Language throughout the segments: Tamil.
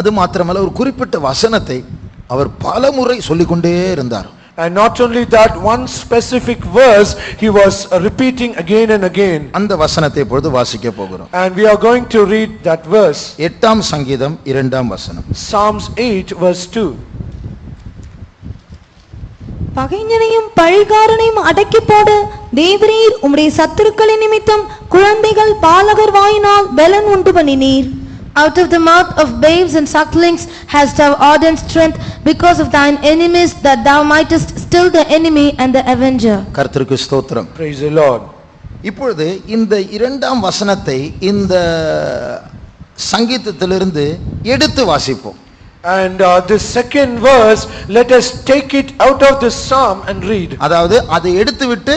அது மாத்திரமல்ல ஒரு குறிப்பிட்ட வசனத்தை அவர் பலமுறை சொல்லிக்கொண்டே இருந்தார். And not only that, one specific verse he was repeating again and again. அந்த வசனத்தை இப்பொழுது வாசிக்க போகிறோம். And we are going to read that verse. 8ஆம் சங்கீதம் 2ஆம் வசனம். Psalms 8 verse 2. பகைஞனையும் பழிகாரனையும் அடக்கி போடு, தேவரீர் உம்முடைய சத்துருக்களின் நிமித்தம் குழந்தைகள் பாலகர் வாயினால் பலன் உண்டு பண்ணினீர். Out of the mouth of babes and sucklings hast thou ordained strength, because of thine enemies, that thou mightest still the enemy and the avenger. கர்த்தருக்கு ஸ்தோத்திரம். Praise the Lord. இப்பொழுது இந்த 2ஆம் வசனத்தை இந்த சங்கீதத்திலிருந்து எடுத்து வாசிப்போம். And this second verse, let us take it out of this psalm and read. அதாவது அதை எடுத்துவிட்டு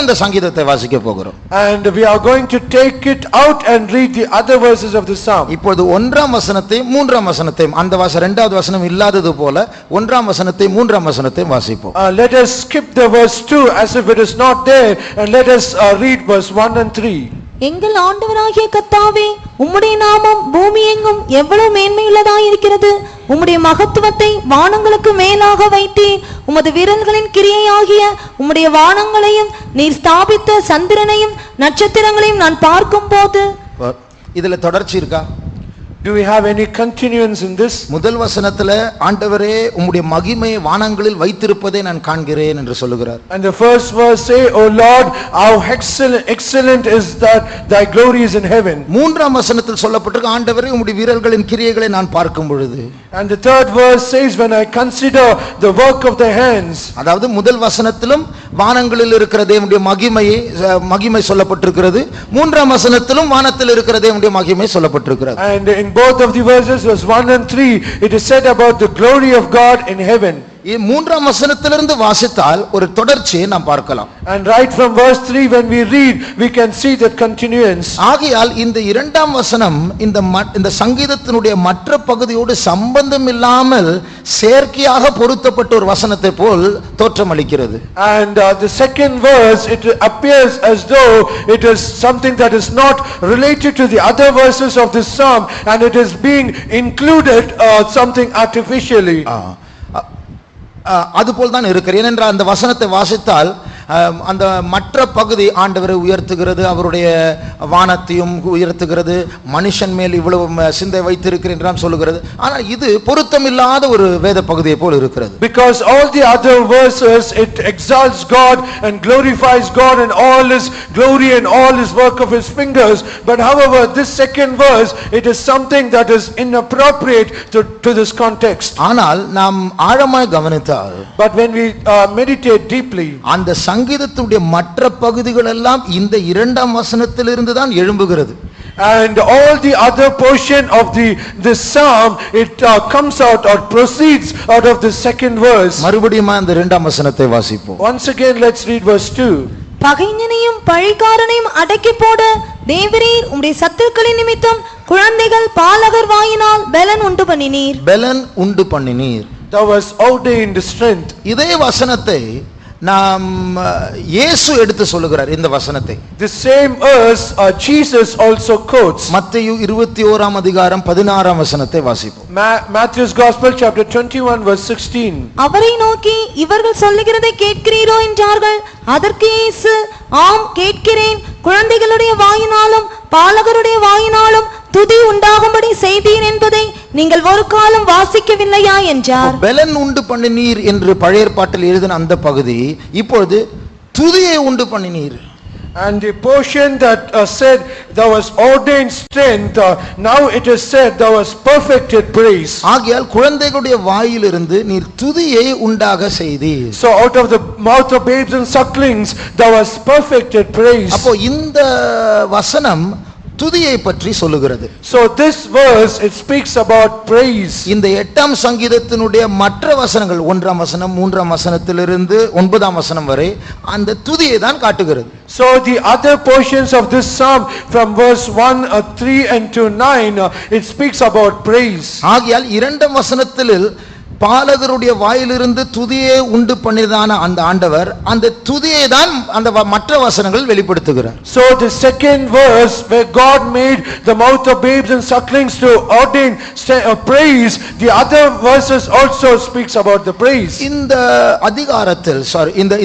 அந்த சங்கீதத்தை வாசிக்க போகிறோம். And we are going to take it out and read the other verses of the psalm. இப்பொழுது 1ஆம் வசனத்தையும் 3ஆம் வசனத்தையும் அந்த 2வது வசனம் இல்லாதது போல 1ஆம் வசனத்தையும் 3ஆம் வசனத்தையும் வாசிப்போம். Let us skip the verse 2 as if it is not there, and let us read verse 1 and 3. எங்கள் ஆண்டவராகிய கர்த்தாவே, உம்முடைய நாமம் பூமி எங்கும் எவ்வளவு மேன்மையுள்ளதாயிருக்கிறது. உம்முடைய மகத்துவத்தை வானங்களுக்கு மேலாக வைத்தீர். உமது விரல்களின் கிரியையாகிய உம்முடைய வானங்களையும் நீர் ஸ்தாபித்த சந்திரனையும் நட்சத்திரங்களையும் நான் பார்க்கும் போது. இதுல தொடர்ச்சி இருக்கா? Do we have any continuance in this? முதல் வசனத்துல ஆண்டவரே உம்முடைய மகிமையை வானங்களில் வைத்திருப்பதை நான் காண்கிறேன் என்று சொல்லுகிறார். And the first verse say, O Lord, how excellent is that thy glory is in heaven. 3ஆம் வசனத்தில் சொல்லப்பட்டிருக்கு ஆண்டவரே உம்முடைய வீரர்களின் கிரியைகளை நான் பார்க்கும் பொழுது. And the third verse says, when I consider the work of thy hands. அதாவது முதல் வசனத்திலும் வானங்களில் இருக்கிற தேவனுடைய மகிமை சொல்லப்பட்டிருக்கிறது. 3ஆம் வசனத்திலும் வானத்தில் இருக்கிற தேவனுடைய மகிமை சொல்லப்பட்டிருக்கிறது. And in both of the verses, verse 1 and 3, it is said about the glory of God in heaven. 3ஆம் வசனத்திலிருந்து வாசித்தால் ஒரு தொடர்ச்சியை நாம் பார்க்கலாம். And right from verse 3 when we read, we can see that continuance. ஆகையால் இந்த 2ஆம் வசனம் இந்த சங்கீதத்தினுடைய மற்ற பகுதியோடு சம்பந்தம் இல்லாமல் செயற்கையாக பொருத்தப்பட்ட ஒரு வசனத்தை போல் தோற்றமளிக்கிறது. And the second verse, it appears as though it is something that is not related to the other verses of this psalm, and it is being included something artificially. அதுபோல் தான் இருக்கிறது. ஏனென்றால் அந்த வசனத்தை வாசித்தால் அந்த மற்ற பகுதி ஆண்டவரை உயர்த்துகிறது, அவருடைய வானத்தையும் உயர்த்துகிறது, மனுஷன் மேல் இவ்வளவு சிந்தை வைத்திருக்கிறேன் என்று சொல்லுகிறது. ஆனால் இது பொருத்தமில்லாத ஒரு வேத பகுதியை போல் இருக்கிறது. Because all the other verses, it exalts God and glorifies God and all his glory and all his work of his fingers. But however, this second verse, it is something that is inappropriate to this context. ஆனால் நாம் ஆழமாய் கவனித்தால், but when we meditate deeply, அந்த சங்கீதத்துடைய மற்ற பகுதிகள் எல்லாம் இந்த 2ஆம் வசனத்திலிருந்து தான் எழும்புகிறது. And all the other portion of this psalm, it comes out or proceeds out of the second verse. மறுபடியும் அந்த 2ஆம் வசனத்தை வாசிப்போம். Once again, let's read verse 2. பகைஞனையும் பழிகாரனையும் அடக்கி போட, தேவரீர் உம்முடைய சத்துருக்களின் நிமித்தம் குழந்தைகள் பாலகர் வாயினால் பலன் உண்டு பண்ணினீர். பலன் உண்டு பண்ணினீர். Thou hast ordained strength. இதே வசனத்தை நாம் இயேசு எடுத்து சொல்லுகிறார். இந்த வசனத்தை the same verse Jesus also quotes. மத்தேயு 21ஆம் அதிகாரம் 16ஆம் வசனத்தை வாசிப்போம். Matthew's Gospel chapter 21 verse 16. அவரை நோக்கி இவர்கள் சொல்லுகிறதை கேட்கிறீரோ என்றார்கள். அதற்கு இயேசு, ஆம் கேட்கிறேன். குழந்தைகளுடைய வாயினாலும் பாலகருடைய வாயினாலும் துதி உண்டாகும்படி செய்தீர் என்பதை நீங்கள் ஒரு காலம் வாசிக்கவில்லையா என்றார். பலன் உண்டு பண்ணினீர் என்று பழைய ஏற்பாட்டில் எழுதின அந்த பகுதி இப்பொழுது துதியை உண்டு பண்ணினீர். And the portion that said thou hast ordained strength, now it is said thou hast perfected praise. ஆகையால் குழந்தைகளுடைய வாயிலிருந்து நீர் துதியை உண்டாக செய்தீர். So out of the mouth of babes and sucklings thou hast perfected praise. அப்போ இந்த வசனம் துதியை பற்றி சொல்லுகிறது. So this verse, it speaks about praise. இந்த 8ஆம் சங்கீதத்தினுடைய மற்ற வசனங்கள் 1ஆம் வசனம் 3ஆம் வசனத்திலிருந்து 9ஆம் வசனம் வரை அந்த துதியை தான் காட்டுகிறது. So the other portions of this psalm from verse 1, 3 and to 9, it speaks about praise. ஆகையால் 2ஆம் வசனத்தில் பாலகருடைய வாயிலிருந்து துதியை உண்டு பண்ணியதான அந்த ஆண்டவர் அந்த துதியை தான் அந்த மற்ற வசனங்கள் வெளிப்படுத்துகிறார். So the second verse where God made the mouth of babes and sucklings to ordain praise, the other verses also speaks about the praise. இந்த அதிகாரத்தில்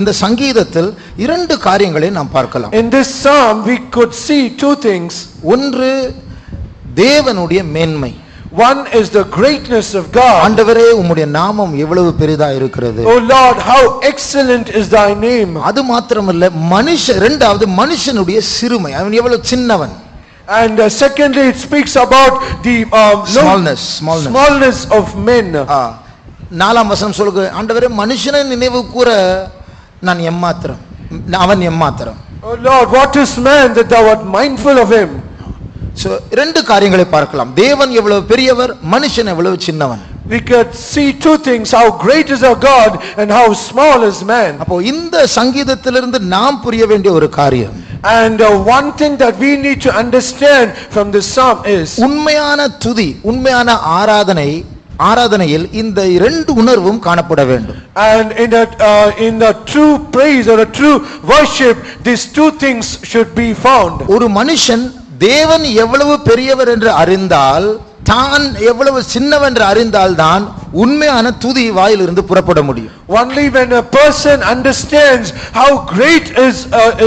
இந்த சங்கீதத்தில் இரண்டு காரியங்களை நாம் பார்க்கலாம். In this psalm we could see two things. ஒன்று தேவனுடைய மேன்மை. One is the greatness of God. ஆண்டவரே உம்முடைய நாமம் எவ்வளவு பெரிதா இருக்கிறது. Oh Lord, how excellent is thy name. அது மாத்திரமல்ல இரண்டாவது மனுஷனுடைய சிறுமை, அவன் எவ்வளவு சின்னவன். And secondly it speaks about the smallness of men. நாலாம் வசனம் சொல்லுங்க, ஆண்டவரே மனுஷனை நினைவு கூற நான் எம்மாத்திரம், அவன் எம்மாத்திரம். Oh Lord, what is man that thou art mindful of him? So இரண்டு காரியங்களை பார்க்கலாம். தேவன் எவ்வளவு பெரியவர், மனுஷன் எவ்வளவு சின்னவன். We could see two things, how great is our God and how small is man. அப்போ இந்த சங்கீதத்திலிருந்து நாம் புரிய வேண்டிய ஒரு காரியம், and one thing that we need to understand from this psalm is, உண்மையான துதி, உண்மையான ஆராதனையில் இந்த இரண்டு உணர்வும் காணப்பட வேண்டும். And in the true praise or a true worship, these two things should be found. ஒரு மனுஷன் தேவன் எவ்வளவு பெரியவர் என்று அறிந்தால், தான் எவ்வளவு சின்னவன் என்று அறிந்தால் தான் உண்மையான துதி வாயிலிருந்து புறப்பட முடியும். Only when a person understands how great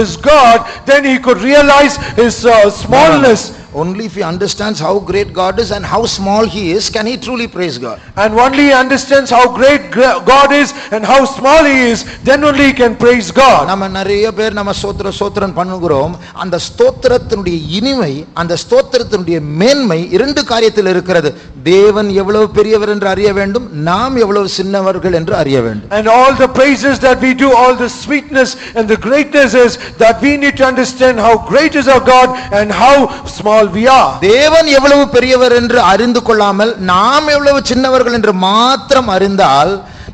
is God, then he could realize his smallness. Only if he understands how great God is and how small he is, can he truly praise God. And only he understands how great God is and how small he is, then only he can praise God. நம்ம நிறைய பேர் நம்ம ஸ்தோத்திரம் பண்ணுகிறோம். அந்த ஸ்தோத்திரத்தினுடைய இனிமை, அந்த ஸ்தோத்திரத்தினுடைய மேன்மை இரண்டு காரியத்தில் இருக்கிறது. தேவன் எவ்வளவு பெரியவர் என்று அறிய வேண்டும், நாம் எவ்வளவு சின்னவர்கள் என்று அறிய வேண்டும். And all the praises that we do, all the sweetness and the greatness is that we need to understand how great is our God and how small we are. தேவன் எவ்வளவு பெரியவர் என்று அறிந்து கொள்ளாமல் நாம் எவ்வளவு சின்னவர்கள் என்று மாத்திரம் அறிந்தால்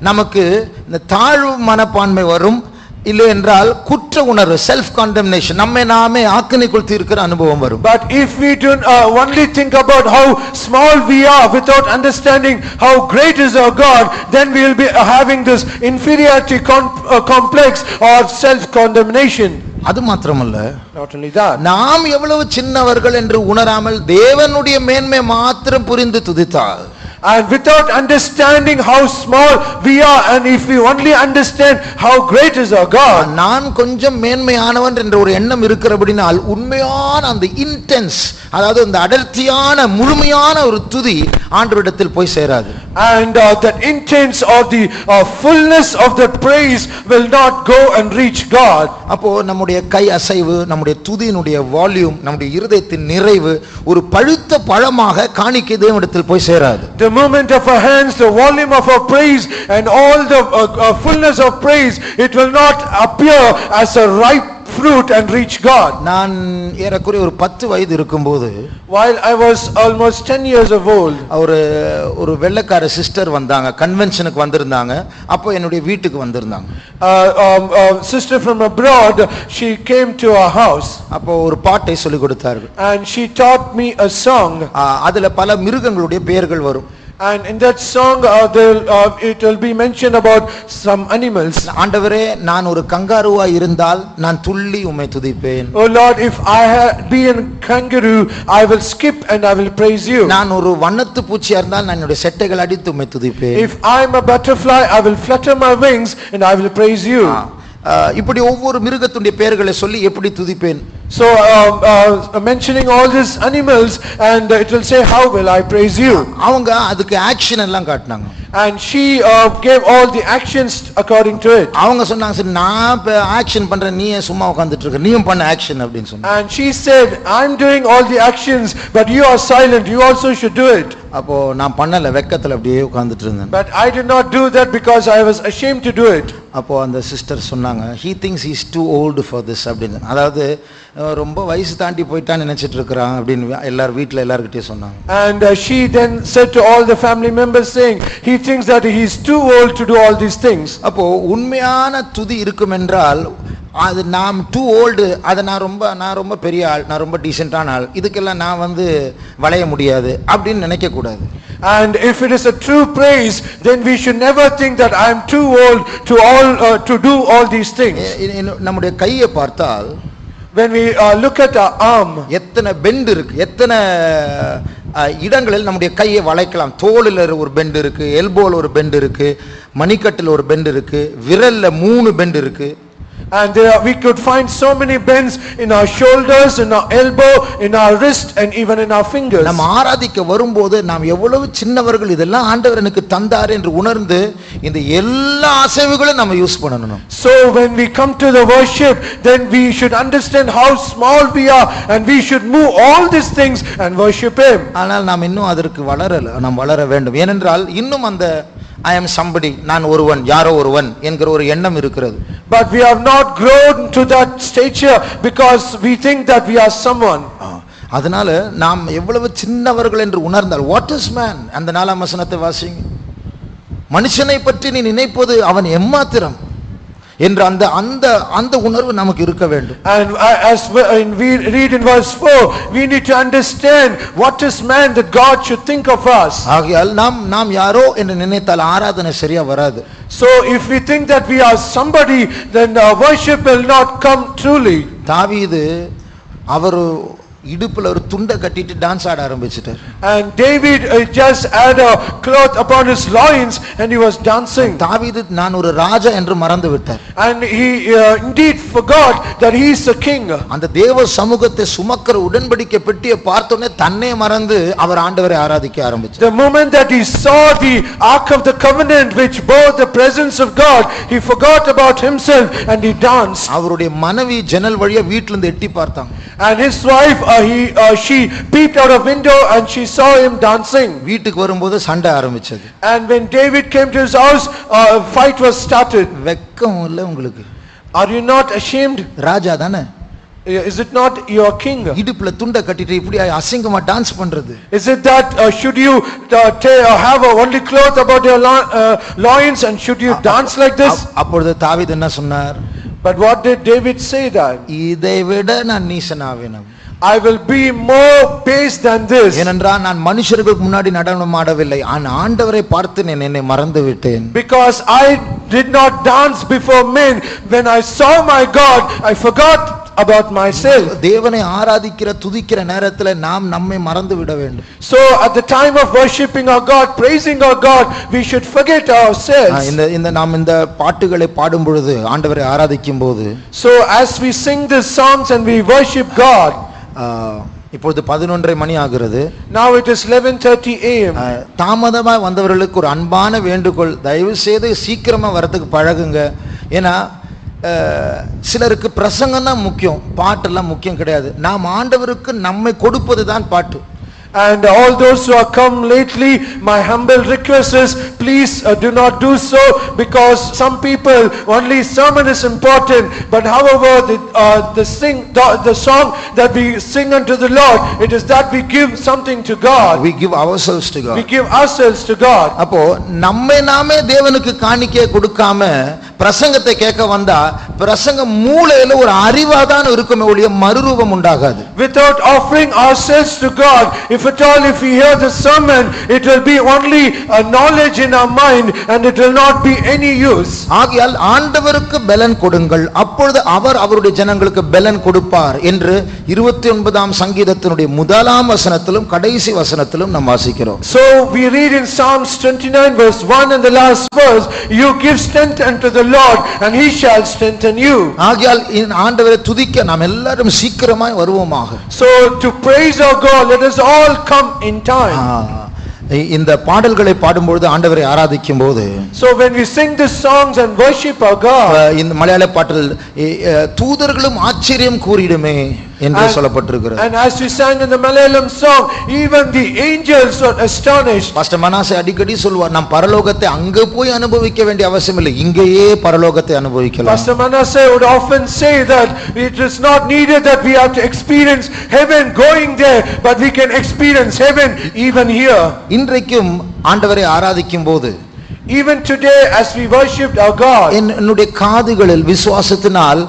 நமக்கு இந்த தாழ்வு மனப்பான்மை வரும். இல்லை என்றால் குற்ற உணர்வு, செல்ஃப் கண்டெம்னேஷன், நம்மை நாமே ஆக்கினைக்குள் தீர்க்கிற அனுபவம் வரும். But if we do only think about how small we are without understanding how great is our God, then we will be having this inferiority complex or self condemnation. அது மாத்திரமல்ல, not only that, நாம் எவ்வளவு சின்னவர்கள் என்று உணராமல் தேவனுடைய மேன்மை மாத்திரம் புரிந்து துதித்தால், and without understanding how small we are, and if we only understand how great is our God, நான் கொஞ்சம் மேன்மையானவன் என்ற ஒரு எண்ணம் இருக்கிறபடினால் உண்மையான அந்த இன்டென்ஸ், அதாவது அந்த அடர்த்தியான முழுமையான ஒரு துதி ஆண்டவரிடத்தில் போய் சேராது. And that intense or the fullness of that praise will not go and reach God. அப்போ நம்முடைய கை அசைவு, நம்முடைய துதியினுடைய வால்யூம், நம்முடைய இருதயத்தின் நிறைவு ஒரு பழுத்த பழமாக காணிக்கை தேவனிடத்தில் போய் சேராது. The movement of our hands, the volume of our praise and all the fullness of praise, it will not appear as a ripe fruit and reach God. நான் ஏறக்குறைய ஒரு 10 வயது இருக்கும்போது, while I was almost 10 years of old, ஒரு வெள்ளைக்கார சிஸ்டர் வந்தாங்க, கன்வென்ஷனுக்கு வந்திருந்தாங்க. அப்போ என்னுடைய வீட்டுக்கு வந்திருந்தாங்க. Sister from abroad, she came to our house. அப்போ ஒரு பாட்டை சொல்லி கொடுத்தார்கள். And she taught me a song. அதுல பல மிருகங்களுடைய பெயர்கள் வரும். And in that song it will be mentioned about some animals. ஆண்டவரே, நான் ஒரு கங்காருவா இருந்தால் நான் துள்ளி உம்மை துதிப்பேன். Oh Lord, if I be a kangaroo, I will skip and I will praise you. நான் ஒரு வண்ணத்து பூச்சியா இருந்தால் நான் என்னுடைய செட்டைகள் அடித்து உம்மை துதிப்பேன். If I am a butterfly, I will flutter my wings and I will praise you. இப்படி ஒவ்வொரு மிருகத்துடைய பெயர்களை சொல்லி எப்படி துதிப்பேன். So mentioning all these animals, and it will say how will I praise you. அவங்க அதுக்கு ஆக்ஷன் எல்லாம் காட்டினாங்க. And she gave all the actions according to it. அவங்க சொன்னாங்க, சரி நான் ஆக்ஷன் பண்றேன், நீ சும்மா உட்கார்ந்துட்டு இருக்க, நீயும் பண்ண ஆக்ஷன் அப்படினு சொன்னாங்க. And she said, I'm doing all the actions, but you are silent, you also should do it. அப்போ நான் பண்ணல, வெக்கத்துல அப்படியே உட்கார்ந்துட்டு இருந்தேன். But I did not do that because I was ashamed to do it. அப்போ அந்த சிஸ்டர் சொன்னாங்க, he thinks he is too old for this அப்படினு. அதாவது ரொம்ப வயசு தாண்டி போய்ட்டான்னு நினைச்சிட்டு இருக்கான் அப்படினு எல்லாரும் வீட்ல எல்லார்கிட்டயே சொன்னாங்க. And she then said to all the family members saying, he thinks that he is too old to do all these things. அப்போ உண்மையான துதி இருக்கும் என்றால் அது நாம் டூ ஓல்டு, அதை நான் ரொம்ப பெரிய ஆள், நான் ரொம்ப டீசென்டான ஆள், இதுக்கெல்லாம் நான் வளைய முடியாது அப்படின்னு நினைக்க கூடாது. And if it is a true praise, then we should never think that I am too old to do all these things. நம்முடைய கையை பார்த்தால், when we look at our arm, எத்தனை பெண்ட் இருக்கு, எத்தனை இடங்களில் நம்முடைய கையை வளைக்கலாம். தோளில் ஒரு பெண்ட் இருக்கு, எல்போல ஒரு பெண்ட் இருக்கு, மணிக்கட்டில் ஒரு பெண்ட் இருக்கு, விரல்ல 3 பெண்ட் இருக்கு. And we could find so many bends in our shoulders, in our elbow, in our wrist, and even in our fingers. நம்ம ஆராதிக்க வரும்போது நாம் எவ்வளவு சின்னவர்கள், இதெல்லாம் ஆண்டவர் எனக்கு தந்தார் என்று உணர்ந்து இந்த எல்லா அசைவுகளும் நம்ம யூஸ் பண்ணணும். So when we come to the worship, then we should understand how small we are, and we should move all these things and worship Him. ஆனால் நாம் இன்னும் அதற்கு நாம் வளர வேண்டும். ஏனென்றால் இன்னும் அந்த I am somebody, நான் ஒருவன், யாரோ ஒருவன் என்கிற ஒரு எண்ணம் இருக்கிறது. But we have not grown to that stature because we think that we are someone. அதனால நாம் எவ்வளவு சின்னவர்கள் என்று உணர்ந்தால், what is man? அந்த 4ஆம் வசனத்தை வாசிங்க. மனுஷனை பற்றி நீ நினைப்பது அவன் எம்மாத்திரம் என்ற அந்த உணர்வு நமக்கு இருக்க வேண்டும். And as we read in verse 4, we need to understand what is man that God should think of us. ஆகையால் நாம் யாரோ என்று நினைத்தால் ஆராதனை சரியா வராது. So if we think that we are somebody, then worship will not come truly. தாவீது அவர் இடுப்புல ஒரு துண்டை கட்டிட்டு டான்ஸ் ஆட ஆரம்பிச்சிட்டார். And David just had a cloth upon his loins and he was dancing. தாவீது நான் ஒரு ராஜா என்று மறந்து விட்டார். And he indeed forgot that he is a king. அந்த தேவ சமூகத்தை சுமக்கிற உடன்படிக்கை பெட்டியை பார்த்தோனே தன்னை மறந்து அவர் ஆண்டவரை ஆராதிக்க ஆரம்பிச்சார். The moment that he saw the ark of the covenant which bore the presence of God, he forgot about himself and he danced. அவருடைய மனைவி ஜன்னல் வழியா வீட்ல இருந்து எட்டி பார்த்தாங்க. And his wife she peeped out of window and she saw him dancing. வீட்டுக்கு வரும்போது சண்டை ஆரம்பிச்சது. And when David came to his house, a fight was started. வெக்கம் இல்ல உங்களுக்கு? Are you not ashamed? ராஜா தானே? Is it not your king? இடுப்புல துண்டை கட்டிட்டு இப்படி அசிங்கமா டான்ஸ் பண்றது? Is it that should you have a only cloth about your loins and should you dance like this? அப்பொழுது தாவீது என்ன சொன்னார்? But what did David say that? இதை விட நான் நீசனாவேன். I will be more base than this. ஏனென்றால் நான் மனுஷர்களுக்கு முன்னாடி நடனம் ஆடவில்லை, ஆண்டவரை பார்த்து நான் என்னை மறந்து விட்டேன். Because I did not dance before men, when I saw my God I forgot about myself. தேவனை ஆராதிக்கிற துதிக்கிற நேரத்துல நாம் நம்மை மறந்து விட வேண்டும். So at the time of worshiping our God, praising our God, we should forget ourselves. இந்த நாம் இந்த பாட்டுகளை பாடும் பொழுது, ஆண்டவரை ஆராதிக்கும் போது, so as we sing these songs and we worship God, இப்பொழுது 11:30 மணி ஆகிறது. Now it is 11:30 AM. தாமதமாக வந்தவர்களுக்கு ஒரு அன்பான வேண்டுகோள், தயவு செய்து சீக்கிரமா வரதுக்கு பழகுங்க. ஏன்னா சிலருக்கு பிரசங்கம் தான் முக்கியம், பாட்டெல்லாம் முக்கியம் கிடையாது. நாம் ஆண்டவருக்கு நம்மை கொடுப்பது தான் பாட்டு. And all those who have come lately, my humble request is, please do not do so, because some people only sermon is important, but however the song that we sing unto the Lord, it is that we give something to God. We give ourselves to God. We give ourselves to God. அப்போ நம்மை நாமே தேவனுக்கு காணிக்கை கொடுக்காம பிரசங்கத்தை கேட்க வந்தா பிரசங்கம் மூளையில ஒரு அறிவாதான் இருக்குமே ஒழிய மறுரூபம் உண்டாகாது. Without offering ourselves to God, if we hear the sermon, it will be only a knowledge in our mind and it will not be any use. ஆகையால் ஆண்டவருக்கு பலன் கொடுங்கள், அப்பொழுது அவர் அவருடைய ஜனங்களுக்கு பலன் கொடுப்பார் என்று 29ஆம் சங்கீதத்தினுடைய 1ஆம் வசனத்திலும் கடைசி வசனத்திலும் நாம் வாசிக்கிறோம். So we read in Psalms 29 verse 1 and the last verse, you give strength unto the Lord and he shall strengthen you. ஆகையால் ஆண்டவரை துதிக்க நாம் எல்லாரும் சீக்கிரமாய் வருவோமாக. So to praise our God, let us all come in time. இந்த பாடல்களை பாடும்போது ஆண்டவரை ஆராதிக்கும் போது, so when we sing these songs and worship our God, இந்த மலையாள பாட்டில் தூதர்களும் ஆச்சரியம் கூறிடுமே என்று சொல்லப்பட்டிருக்கிறது. And as we sang in the Malayalam song, even the angels were astonished. Pastor Manasseh அடிக்கடி சொல்வார், நாம் பரலோகத்தை அங்க போய் அனுபவிக்க வேண்டிய அவசியம் இல்லை, இங்கேயே பரலோகத்தை அனுபவிக்கலாம். Pastor Manasseh would often say that it is not needed that we have to experience heaven going there, but we can experience heaven even here. இன்றைக்கும் ஆண்டவரை ஆராதிக்கும் போது, Even today as we worshipped our God, என்னுடைய காதுகளில் விசுவாசத்தினால்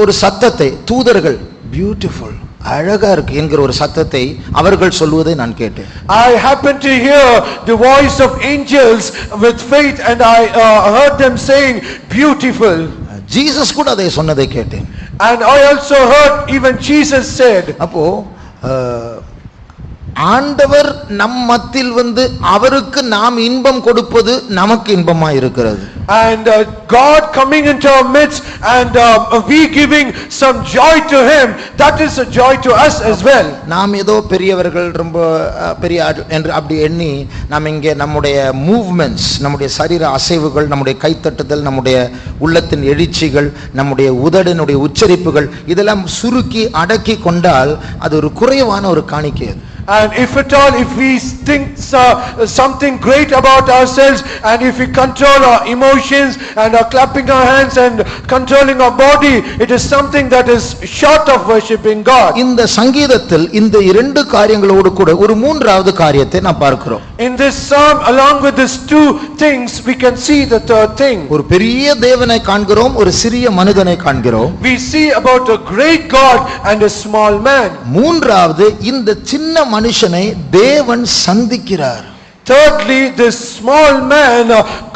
ஒரு சத்தத்தை தூதர்கள் பியூட்டிஃபுல் அழகா இருக்கு என்கிற ஒரு சத்தத்தை அவர்கள் சொல்வதை நான் கேட்டேன். I happened to hear the voice of angels with faith, and I heard them saying beautiful. Jesus கூட அதை சொன்னதை கேட்டேன். And I also heard even Jesus said. அப்போ ஆண்டவர் நம் மத்தியில் வந்து அவருக்கு நாம் இன்பம் கொடுப்பது நமக்கு இன்பமா இருக்கிறது. And God coming into our midst and we giving some joy to him, that is a joy to us as well. நாம் ஏதோ பெரியவர்கள் ரொம்ப பெரிய என்று அப்படி எண்ணி நாம் இங்கே நம்முடைய மூவ்மெண்ட்ஸ், நம்முடைய சரீர அசைவுகள், நம்முடைய கைத்தட்டுதல், நம்முடைய உள்ளத்தின் எழுச்சிகள், நம்முடைய உதடினுடைய உச்சரிப்புகள் இதெல்லாம் சுருக்கி அடக்கி கொண்டால் அது ஒரு குறைவான ஒரு காணிக்கை. And if at all, if we think something great about ourselves, and if we control our emotions and are clapping our hands and controlling our body, it is something that is short of worshipping God. இந்த சங்கீதத்தில் இந்த இரண்டு காரியங்களோடு கூட ஒரு மூன்றாவது காரியத்தை நாம் பார்க்கிறோம். In this psalm, along with these two things, we can see the third thing. ஒரு பெரிய தேவனை காண்கிறோம், ஒரு சிறிய மனிதனை காண்கிறோம். We see about a great God and a small man. மூன்றாவது இந்த சின்ன மனுஷனை தேவன் சந்திக்கிறார். Thirdly, this small man,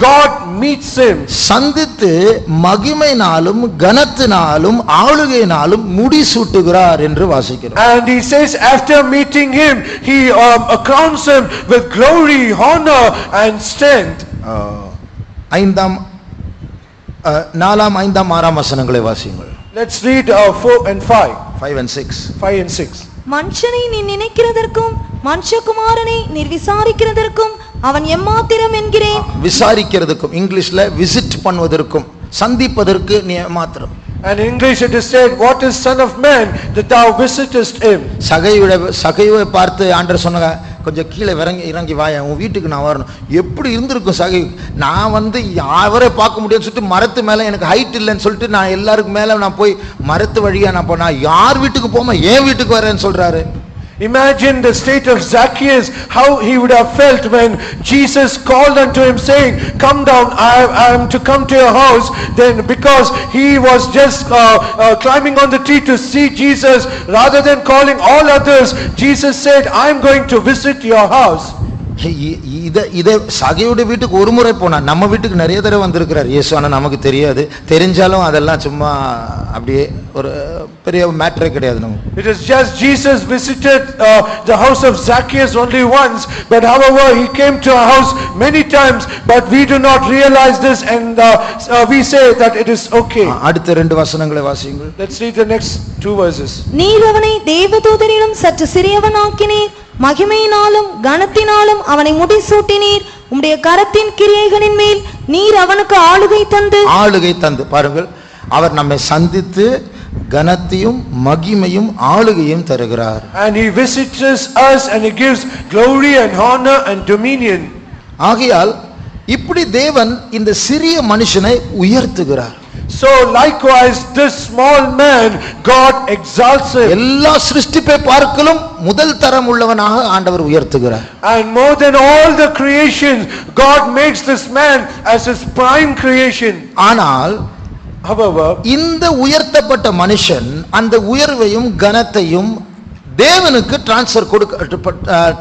God meets him. சந்தித்து மகிமையினாலும் கனத்தினாலும் ஆளுகையினாலும் முடிசூட்டுகிறார் என்று வாசிக்கிறோம். And he says after meeting him, he crowns him with glory, honor and strength. ஐந்தாம் 4, 5, 6 வசனங்களை வாசியுங்கள். Let's read 4 and 5. 5 and 6. 5 and 6. மனுஷனை நீ நினைக்கிறதற்கும் மனுஷகுமாரனை நீர் விசாரிக்கிறதற்கும் அவன் எம்மாத்திரம் என்கிறேன். விசாரிக்கிறதுக்கும் இங்கிலீஷ்ல விசிட் பண்ணுவதற்கும் சந்திப்பதற்கு நீ எம்மாத்திரம். And in English it is said, what is son of man that thou visitest him? சகையை பார்த்து ஆண்டவர் சொன்னாங்க, கொஞ்சம் கீழே இறங்கி வாயா, உன் வீட்டுக்கு நான் வரணும். எப்படி இருந்திருக்கும் சகை, நான் வந்து யாவரே பார்க்க முடியும்னு சொல்லிட்டு மரத்து மேல எனக்கு ஹைட் இல்லைன்னு சொல்லிட்டு நான் எல்லாருக்கும் மேல நான் போய் மரத்து வழியா நான் போனா யார் வீட்டுக்கு போமா என் வீட்டுக்கு வரேன்னு சொல்றாரு. Imagine the state of Zacchaeus, how he would have felt when Jesus called unto him saying, come down, I am to come to your house. Then because he was just climbing on the tree to see Jesus, rather than calling all others, Jesus said, I am going to visit your house. இதை சகையுடைய வீட்டுக்கு ஒரு முறை போனா, நம்ம வீட்டுக்கு நிறைய தடவை வந்திருக்கிறார் இயேசு, ஆனா நமக்கு தெரியாது. தெரிஞ்சாலும் அதெல்லாம் சும்மா அப்படியே ஒரு பெரிய மேட்டரே கிடையாது நமக்கு. It is just Jesus visited the house of Zacchaeus only once, but however he came to our house many times, but we do not realize this, and we say that it is okay. அடுத்த 2 வசனங்களை வாசியுங்கள். Let's read the next 2 verses. நீர் அவனை தேவதூதரிலும் சற்று சிறியவனாக்கினீர், மகிமையினாலும் கனத்தினாலும் அவனை முடிசூட்டினீர், உம்முடைய கரத்தின் கிரியைகளின் மேல் நீர் அவனுக்கு ஆளுகை தந்து. பாருங்கள், அவர் நம்மை சந்தித்து கனத்தையும் மகிமையும் ஆளுகையும் தருகிறார். And he visits us and he gives glory and honor and dominion. ஆகையால் இப்படி தேவன் இந்த சிறிய மனுஷனை உயர்த்துகிறார். So likewise this small man God exalts him. எல்லா சிருஷ்டிப்பை பார்க்கலும் முதல் தரம் உள்ளவனாக ஆண்டவர் உயர்த்துகிறார். And more than all the creation, God makes this man as his prime creation. ஆனால் however, இந்த உயர்த்தப்பட்ட மனுஷன் அந்த உயர்வையும் கனத்தையும் தேவனுக்கு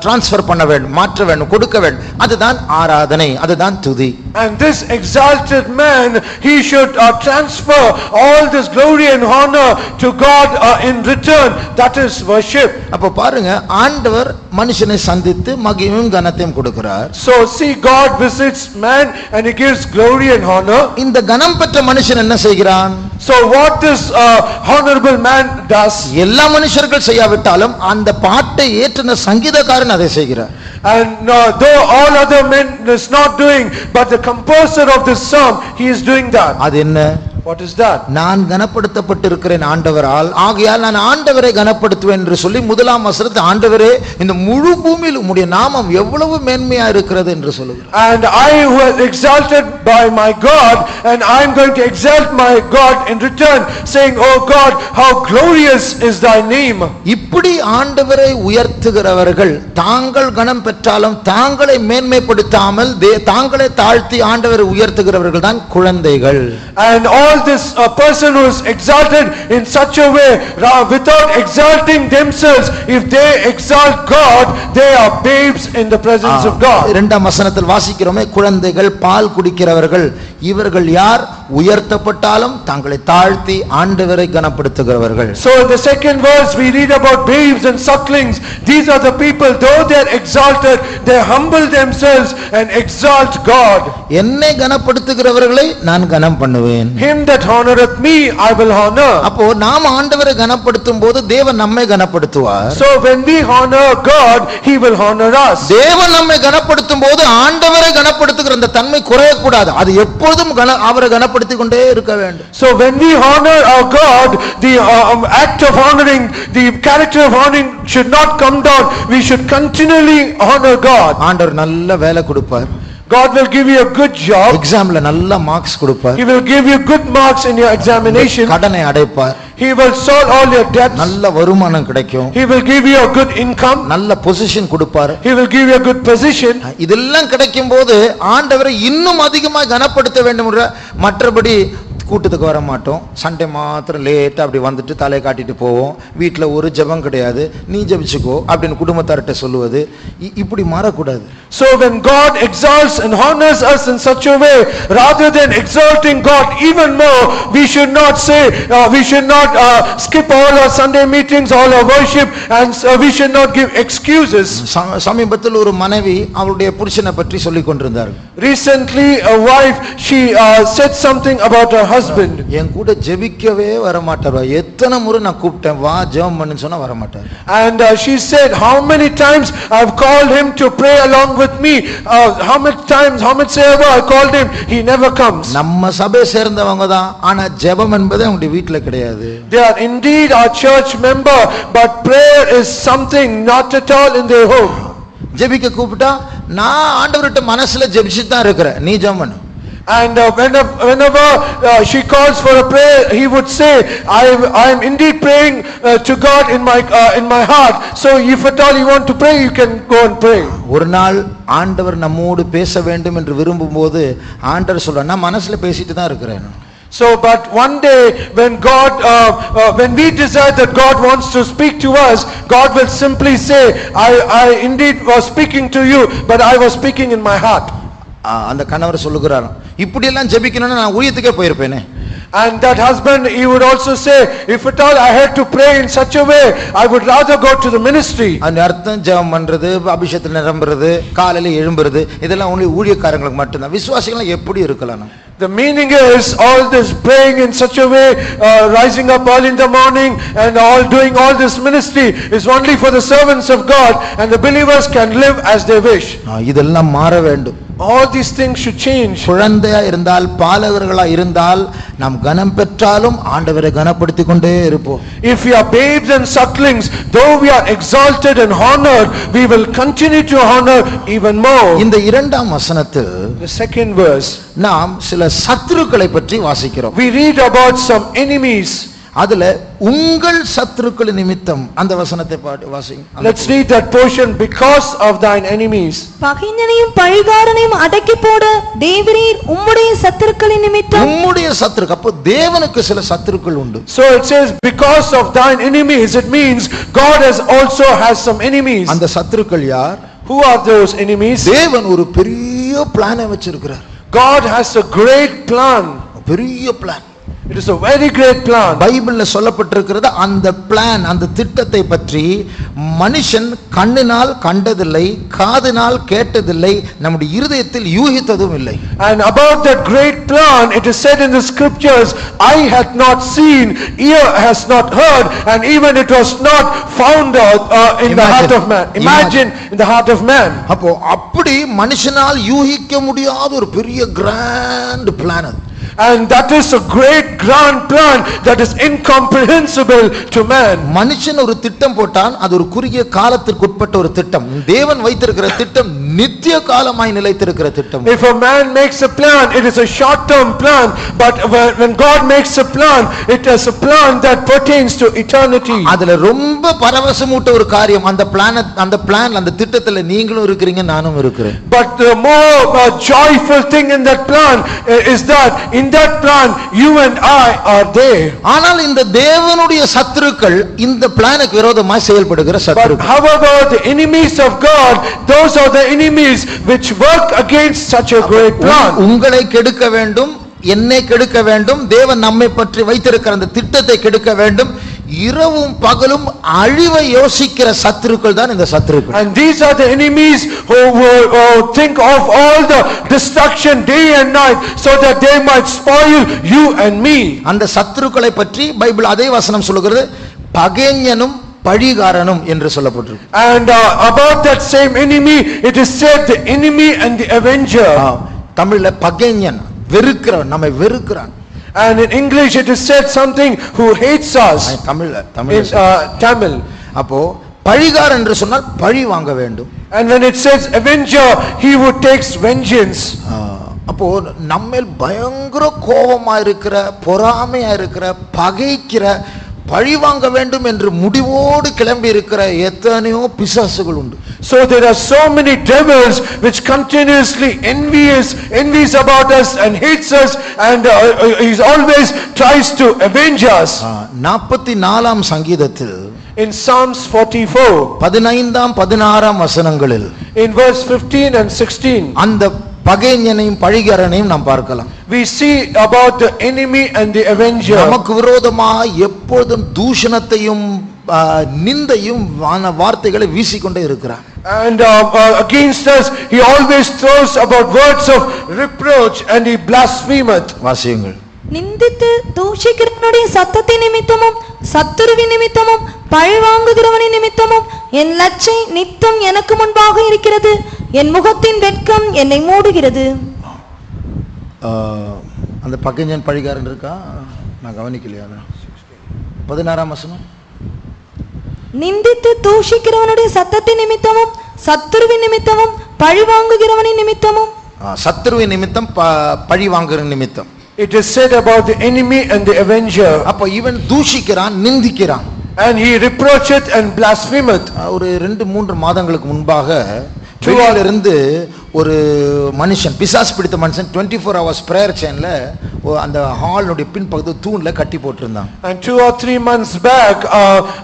டிரான்ஸ்ஃபர் பண்ண வேண்டும், மாற்ற வேண்டும், கொடுக்க வேண்டும். அதுதான் ஆராதனை, அதுதான் துதி. And this exalted man, he should transfer all this glory and honor to God in return. That is worship. அப்ப பாருங்க, ஆண்டவர் மனுஷனை சந்தித்து மகிமையும் கனத்தையும் கொடுக்கிறார். So see, God visits man and he gives glory and honor. இந்த கனம் பெற்ற மனுஷன் என்ன செய்கிறான்? So what this honorable man does, எல்லா மனுஷர்கள் செய்யாவிட்டாலும் அந்த பாட்டை ஏற்றின சங்கீதக்காரன் அதை செய்கிறார். And though all other men is not doing, but the composer of this psalm, he is doing that. அது என்ன? What is that? நான் கனப்படுத்தப்பட்டிருக்கிறேன் ஆண்டவரால், ஆகையால் நான் ஆண்டவரை கனப்படுத்துவேன் என்று சொல்லி முதலாம் வசனத்தில் ஆண்டவரே இந்த முழு பூமியில் உம்முடைய நாமம் எவ்வளவு மேன்மையா இருக்கிறது என்று சொல்லுகிறார். And I was exalted by my God, and I am going to exalt my God in return, saying, oh God, how glorious is thy name. இப்படி ஆண்டவரை உயர்த்துகிறவர்கள் தாங்கள் கனம் பெற்றாலும் தாங்களை மேன்மைப்படுத்தாமல் தாங்களை தாழ்த்தி ஆண்டவரை உயர்த்துகிறவர்கள் தான் குழந்தைகள். And all this person who is exalted in such a way without exalting themselves, if they exalt God, they are babes in the presence of God. இரண்டாம் வசனத்தில் வாசிக்கிறோமே, குழந்தைகள் பால் குடிக்கிறவர்கள் இவர்கள் யார்? உயர்த்தப்பட்டாலும் தங்களை தாழ்த்தி ஆண்டவரை கனப்படுத்துகிறவர்கள். So in the second verse we read about babes and sucklings. These are the people, though they are exalted, they humble themselves and exalt God. என்னை கனப்படுத்துகிறவர்களை நான் கனம் பண்ணுவேன். Him that honoreth me I will honor. அப்போ நாம் ஆண்டவரை கனப்படுத்தும் போது தேவன் நம்மை கனப்படுத்துவார். So when we honor God, he will honor us. தேவன் நம்மை கனப்படுத்தும் போது ஆண்டவரை கனப்படுத்துகிற அந்த தன்மை குறையக்கூடாது. அது எப்பொழுதும் அவரை கனப்படுத்திக் கொண்டே இருக்க வேண்டும். So when we honor our God, the act of honoring, the character of honoring should not come down. We should continually honor God. ஆண்டவர் நல்ல வேலை கொடுப்பார். God will give you a good job. எக்ஸாம்ல நல்ல மார்க்ஸ் கொடுப்பார். He will give you good marks in your examination. கடனை அடைப்பார். He will solve all your debts. நல்ல வருமானம் கிடைக்கும். He will give you a good income. நல்ல பொசிஷன் கொடுப்பார். He will give you a good position. இதெல்லாம் கிடைக்கும் போது ஆண்டவரை இன்னும் அதிகமாக கனப்படுத்த வேண்டும். மற்றபடி கூட்டத்துக்கு வர மாட்டோம், சண்டே மாத்திரம் லேட்டா அப்படி வந்துட்டு தலையை காட்டிட்டு போவோம், வீட்டில் ஒரு ஜெபம் கிடையாது, நீ ஜெபிச்சுக்கோ அப்படின்னு குடும்பத்தார்கிட்ட சொல்லுவது, இப்படி மாறக்கூடாது. So when God exalts and honors us in such a way, rather than exalting God even more, we should not say, we should not skip all our Sunday meetings, all our worship, and we should not give excuses. சமீபத்தில் ஒரு மனைவி அவருடைய புருஷனை பற்றி சொல்லிக் கொண்டிருந்தார். Recently a wife, she said something about her husband. என் கூட ஜெபிக்கவே வர மாட்டார், எத்தனை முறை நான் கூப்பிட்டேன் வா ஜெபம் பண்ணு சொன்னா வர மாட்டார். And she said, how many times I've called him to pray along with me, how much ever I called him, he never comes. நம்ம சபை சேர்ந்தவங்க தான், ஆனா ஜெபம் என்பது அவங்க வீட்ல கிடையாது. They are indeed our church member, but prayer is something not at all in their home. ஜெபிக்க கூப்பிட்டா நான் ஆண்டவர்கிட்ட மனசுல ஜெபிச்சுட்டு தான் இருக்கிறேன், நீ ஜெபம் பண்ணு. And whenever she calls for a prayer, he would say, I am indeed praying to God in my heart. So if at all you want to pray, you can go and pray. ஒரு நாள் ஆண்டவர் நம்மோடு பேச வேண்டும் என்று விரும்பும்போது ஆண்டவர் சொல்றார், நான் மனசுல பேசிட்டு தான் இருக்கிறேன். So but one day when when we desire that God wants to speak to us, God will simply say, I indeed was speaking to you, but I was speaking in my heart. அந்த கணவர் சொல்லுகிறார், இப்படி எல்லாம் ஜெபிக்கணும்னா நான் ஊழியத்துக்கே போயிருப்பேனே. And that husband, he would also say, if at all I had to pray in such a way, I would rather go to the ministry. அந்த அர்த்தம் ஜெபம் பண்றது, அபிஷேகத்தில் நிரம்புறது, காலையில எழும்புறது, இதெல்லாம் only ஊழியக்காரங்களுக்கு மட்டும்தான். விசுவாசிகள் எப்படி இருக்கலாம்? The meaning is all this praying in such a way, rising up early in the morning and all doing all this ministry is only for the servants of God, and the believers can live as they wish. இதெல்லாம் மாற வேண்டும். All these things should change. குழந்தையா இருந்தால், பாலகர்களா இருந்தால் நாம் கனம் பெற்றாலும் ஆண்டவரை கனப்படுத்திக் கொண்டே இருப்போம். If we are babes and sucklings, though we are exalted and honored, we will continue to honor even more. இந்த இரண்டாம் வசனத்தில் The second verse, நாம் சில சத்துருக்களை பற்றி வாசிக்கிறோம். we read about some enemies. அதுல உங்கள் சத்துருக்கள் நிமித்தம் அந்த வசனத்தை வாசிங்க. Let's read that portion. Because of thine enemies. பகைஞனையும் பழிகாரனையும் அடக்கி போட தேவரீர் உம்முடைய சத்துருக்களின் நிமித்தம். உம்முடைய சத்துருக்கள், அப்போ தேவனுக்கு சில சத்துருக்கள் உண்டு. So it says because of thine enemies, it means God also has some enemies. அந்த சத்துருக்கள் யார்? Who are those enemies? தேவன் ஒரு பெரிய பிளானை வச்சிருக்கிறார். God has a great plan. பெரிய plan. It is a very great plan. பைபிள்ல சொல்லப்பட்டிருக்கிறது அந்த பிளான், அந்த திட்டத்தை பற்றி மனுஷன் கண்ணினால் கண்டதில்லை, காதினால் கேட்டதில்லை, நம்முடைய இருதயத்தில் யூகித்ததும் இல்லை. And about that great plan, it is said in the scriptures, eye hath not seen, ear has not heard, and even it was not found out in the heart of man. Imagine in the heart of man. அப்போ அப்படி மனுஷனால் யூகிக்க முடியாத ஒரு பெரிய கிராண்ட் பிளான் அது. And that is a great grand plan that is incomprehensible to man. மனுஷன் ஒரு திட்டம் போட்டான், அது ஒரு குறுகிய காலத்திற்கு உட்பட்ட ஒரு திட்டம். தேவன் வைத்திருக்கிற திட்டம் நித்திய காலமாய் நிலைத்திருக்கிற திட்டம். If a man makes a plan, it is a short term plan, but when God makes a plan, it is a plan that pertains to eternity. அதுல ரொம்ப பரவசமூட்ட ஒரு காரியம், அந்த பிளான் அந்த திட்டத்துல நீங்களும் இருக்கிறீங்க, நானும் இருக்கிறேன். But the more joyful thing in that plan is that in that plan you and I are there. ஆனால் இந்த தேவனுடைய சத்துருக்கள் இந்த பிளானுக்கு விரோதமாய் செயல்படுகிற But சத்துருக்கள். however, the enemies of God, those are the enemies which work against such a great plan. உங்களை கெடுக்க வேண்டும், என்னை கெடுக்க வேண்டும், தேவன் நம்மை பற்றி வைத்திருக்கிற அந்த திட்டத்தை கெடுக்க வேண்டும், இரவும் பகலும் அழிவை யோசிக்கிற சத்துருக்கள் தான் இந்த சத்துருக்கள். And these are the enemies who think of all the destruction day and night so that they might spoil you and me. அந்த சத்துருக்களை பற்றி பைபிள் அதே வசனம் சொல்லுகிறது, பகைஞனும் பழிகாரனும் என்று சொல்லப்பட்டிருக்கு. And about that same enemy it is said the enemy and the avenger. தமிழ்ல பகைஞன் வெறுக்கிறவன், நம்மை வெறுக்கிறான். And in English it is said something who hates us. தமிழ்ல In Tamil. அப்போ பழிகாரன் என்று சொன்னால் பழி வாங்க வேண்டும். And when it says avenger, he who takes vengeance. அப்போ நம்மேல் பயங்கர கோபமா இருக்கிற, பொறாமையா இருக்கிற, பகைக்கிற, பழி வாங்க வேண்டும் என்று முடிவோடு கிளம்பி இருக்கிற எத்தனையோ பிசாசுகள் உண்டு. So there are so many devils which continuously envies about us and hates us, and he always tries to avenge us. 44ஆம் சங்கீதத்தில் In Psalms 44, 15ஆம் 16ஆம் வசனங்களில் in verse 15 and 16, அந்த பகைஞனையும் பழிகாரனையும் நாம் பார்க்கலாம். we see about the enemy and the avenger. நமக்கு விரோதமாக எப்பொழுதும் தூஷணத்தையும் நிந்தையும் வார்த்தைகளை வீசிக்கொண்டே இருக்கிறார். And against us he always throws about words of reproach and he blasphemeth. வாசியுங்கள். நிந்தித்து தூஷிக்கிறவனுடைய சத்தத்தின் நிமித்தமும் சத்துருவின் நிமித்தமும் பழி வாங்குகிறவனின் நிமித்தமும் என் லட்சை நித்தம் எனக்கு முன்பாக இருக்கிறது, என் முகத்தின் வெட்கம் என்னை மூடுகிறது. அந்த பகைஞன் பழிகாரன் இருக்கா? நான் கவனிக்கலையா? 16ஆம் வசனம். நிந்தித்து தூஷிக்கிறவனுடைய சத்தத்தின் நிமித்தமும் சத்துருவின் நிமித்தமும் பழி வாங்குகிறவனின் நிமித்தமும். சத்துருவின் நிமித்தம், பழி வாங்குகிற நிமித்தம். It is said about the enemy and the avenger. அப்ப இவன் தூஷிக்கிறான், நிந்திக்கிறான். And he reproacheth and blasphemeth. ஒரு 2-3 மாதங்களுக்கு முன்பாக வெளியிலிருந்து ஒரு மனுஷன், பிசாசு பிடித்த மனுஷன் 24 hours prayer chainல அந்த ஹாலுடைய பின்பகுதி தூண்ல கட்டி போட்டிருந்தான். And 2 or 3 months back,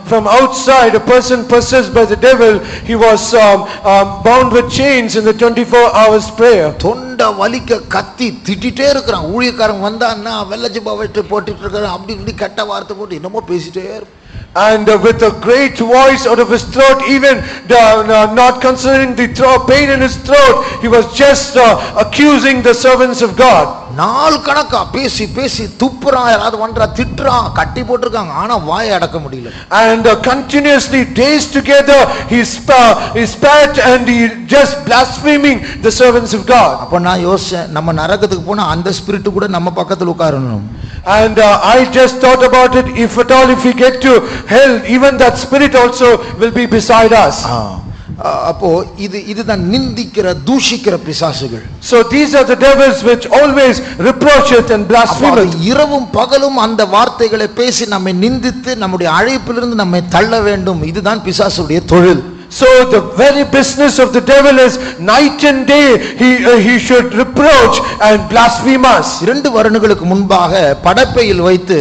from outside, a person possessed by the devil, he was bound with chains in the 24 hours prayer. தொண்டை வலிக்க கத்தி திட்டிட்டே இருக்கிறான். ஊழியக்காரன் வந்தான்னா வெள்ளஜிபா வச்சு போட்டுட்டு இருக்கான், அப்படி இப்படி கெட்ட வார்த்தை போட்டு என்னமோ பேசிட்டே இருப்பான். And with a great voice out of his throat, even not considering the pain in his throat, he was just accusing the servants of God. நாள் கணக்கா பேசி பேசி துப்புறான், யாராவது வந்தா திட்டுறான், கட்டி போட்டிருக்காங்க, ஆனா வாயை அடக்க முடியல. And continuously days together he spat and he just blaspheming the servants of God. அப்ப நான் யோசிச்சேன், நம்ம நரகத்துக்கு போனா அந்த ஸ்பிரிட் கூட நம்ம பக்கத்துல உட்காரணும். And I just thought about it, if at all if we get to hell, even that spirit also will be beside us. அப்போ இதுதான் நிந்திக்கிற தூஷிக்கிற பிசாசுகள். So these are the devils which always reproacheth and blasphemeth. இரவும் பகலும் அந்த வார்த்தைகளை பேசி நம்மை நிந்தித்து நம்முடைய அழைப்பிலிருந்து நம்மை தள்ள வேண்டும். இதுதான் பிசாசுடைய தொழில். So the very business of the devil is night and day he should reproach and blaspheme us. 2 வருடங்களுக்கு முன்பாக படப்பையில் வைத்து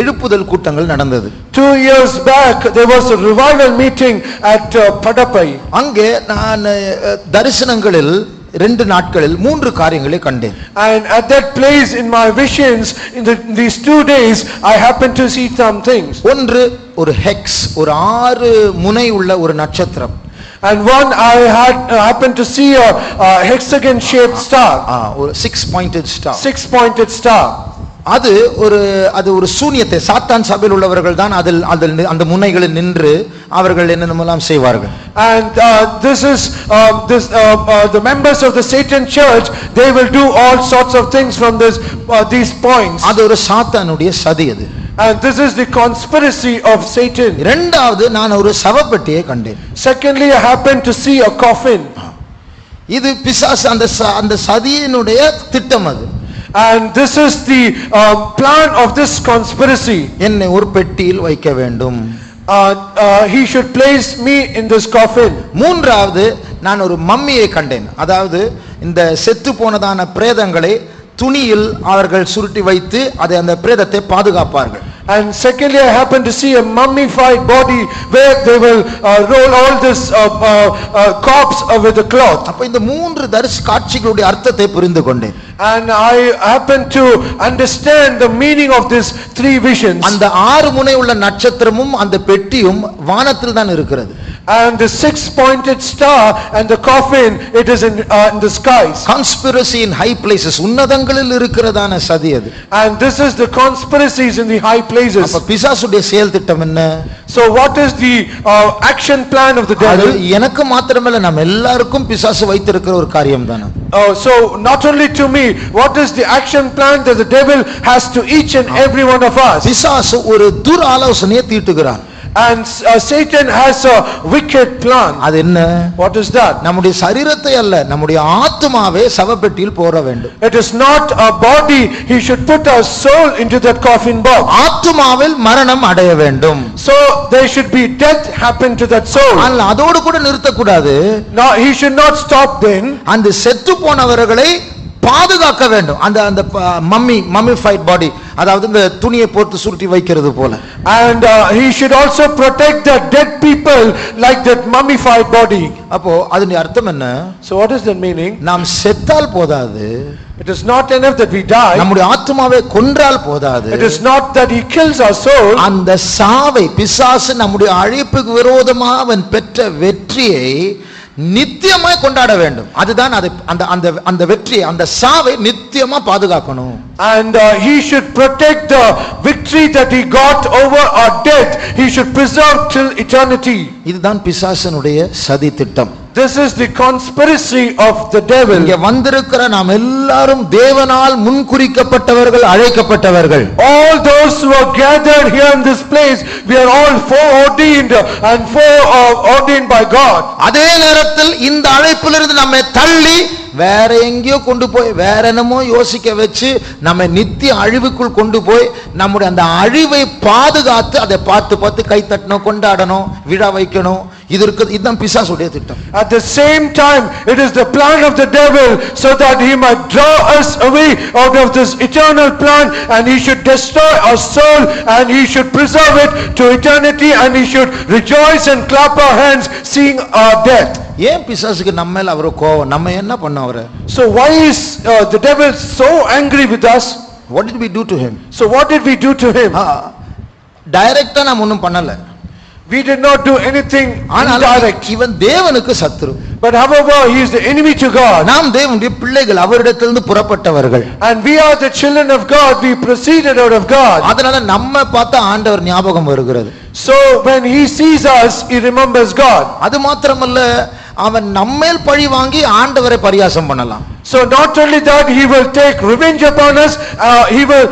எழுப்புதல் கூட்டங்கள் நடந்தது. 2 years back there was a revival meeting at Padapai. அங்கே நான் தரிசனங்களில் 2 நாட்களில் 3 காரியங்களை கண்டேன். And at that place in my visions in these 2 days I happened to see some things. ஒன்று ஒரு ஹெக்ஸ், ஒரு 6 முனை உள்ள ஒரு நட்சத்திரம். And one I happened to see a hexagon shaped star. ஒரு 6 pointed star. 6 pointed star. அது ஒரு சூனியத்தை சாத்தான் சபையில் உள்ளவர்கள் தான் அதில் அந்த முனைகளில் நின்று அவர்கள் என்னென்னலாம் செய்வார்கள். And this is the members of the Satan church, they will do all sorts of things from these points. அது ஒரு சாத்தானுடைய சதி அது. And this is the conspiracy of Satan. இரண்டாவது நான் ஒரு சவப்பெட்டியை கண்டேன். Secondly, I happened to see a coffin. இது பிசாசு அந்த சதியினுடைய திட்டம் அது. And this is the plan of this conspiracy. என்னை ஒரு பெட்டியில் வைக்க வேண்டும். He should place me in this coffin. மூன்றாவது நான் ஒரு மம்மியை கண்டேன். அதாவது இந்த செத்து போனதான பிரேதங்களை துணியில் அவர்கள் சுருட்டி வைத்து அதை அந்த பிரேதத்தை பாதுகாப்பார்கள். And secondly, I happened to see a mummified body where they will roll all this corpse with a cloth. அப்ப இந்த மூன்று காட்சிகளுடைய அர்த்தத்தை புரிந்து கொண்டேன். And I happened to understand the meaning of these three visions. அந்த 6 முனை உள்ள நட்சத்திரமும் அந்த பெட்டியும் வானத்தில் தான் இருக்கிறது. And the 6-pointed star and the coffin, it is in the skies. Conspiracy in high places, உன்னதங்களில் இருக்கிறதான சதி அது. And this is the conspiracies in the high places. அப்ப பிசாசுடைய செயல் திட்டம் என்ன? So what is the action plan of the devil? எனக்கு மாத்திரமல்ல நம்ம எல்லாருக்கும் பிசாசு வைத்திருக்கிற ஒரு காரியம் தான. So not only to me, what is the action plan that the devil has to each and every one of us? பிசாசு ஒரு துர் ஆலோசனையை தீட்டுகிறான். And Satan has a wicked plan. அது என்ன? What is that? நம்முடைய சரீரத்தை அல்ல, நம்முடைய ஆத்துமாவே சவப்பெட்டியில் போட வேண்டும். It is not a body. He should put our soul into that coffin box. ஆத்துமாவில் மரணம் அடைய வேண்டும். So there should be death happen to that soul. ஆனால் அதோடு கூட நிறுத்தக்கூடாது. Now he should not stop then. அந்த செத்து போனவர்களை பாதுகாக்க வேண்டும். அந்த மம்மிஃபைட் பாடி, அதாவது இந்த துணியை போட்டு சுருட்டி வைக்கிறது போல. And he should also protect the dead people like that mummified body. அப்போ அதனுடைய அர்த்தம் என்ன? So what is the meaning? நாம் செத்தால் போதாது. It is not enough that we die. நம்முடைய ஆத்துமாவை கொன்றால் போதாது. It is not that he kills our soul. அந்த சாவை பிசாசு நம்முடைய அழைப்புக்கு விரோதமாக அவன் பெற்ற வெற்றியை நித்தியமாய் கொண்டாட வேண்டும். அதுதான் அந்த வெற்றி, அந்த சாவை நித்தியமா பாதுகாக்கணும். And he should protect the victory that he got over our death. He should preserve till eternity. இதுதான் பிசாசனுடைய சதி திட்டம். This is the conspiracy of the devil. இங்கே வந்திருக்கிற நாம் எல்லாரும் தேவனால் முன்குறிக்கப்பட்டவர்கள், அழைக்கப்பட்டவர்கள். All those who are gathered here in this place, we are all foreordained and foreordained by God. அதே நேரத்தில் இந்த அழைப்பிலிருந்து நம்மை தள்ளி வேற எங்கேயோ கொண்டு போய் வேற என்னமோ யோசிக்க வச்சு நம்ம நித்திய அழிவுக்குள் கொண்டு போய் நம்முடைய அந்த அழிவை பாதுகாத்து அதை பார்த்து கை தட்டணும், கொண்டாடணும், விழா வைக்கணும். இதுதான் பிசாசுடைய திட்டம். At the same time, it is the plan of the devil so that he might draw us away out of this eternal plan, and he should destroy our soul and he should preserve it to eternity, and he should rejoice and clap our hands seeing our death. ஏன் பிசாசுக்கு நம்ம மேல அவரு கோவம்? நம்ம என்ன பண்ணோம் அவரை? So why is the devil so angry with us? What did we do to him? So what did we do to him? டைரக்டா நாம ஒண்ணும் பண்ணல. We did not do anything indirect. இவன் தேவனுக்கு சத்துரு. But however, he is the enemy to God. நாம் தேவனுடைய பிள்ளைகள், அவரிடத்திலிருந்து புறப்பட்டவர்கள். And we are the children of God. We proceeded out of God. அதனால நம்ம பார்த்த ஆண்டவர் ஞாபகம் வருகிறது. So when he sees us, he remembers God. அது மாத்திரமல்ல, அவன் நம்மேல் பழி வாங்கி ஆண்டவரை பரியாசம் பண்ணலாம். So not only that, he will take revenge upon us, he will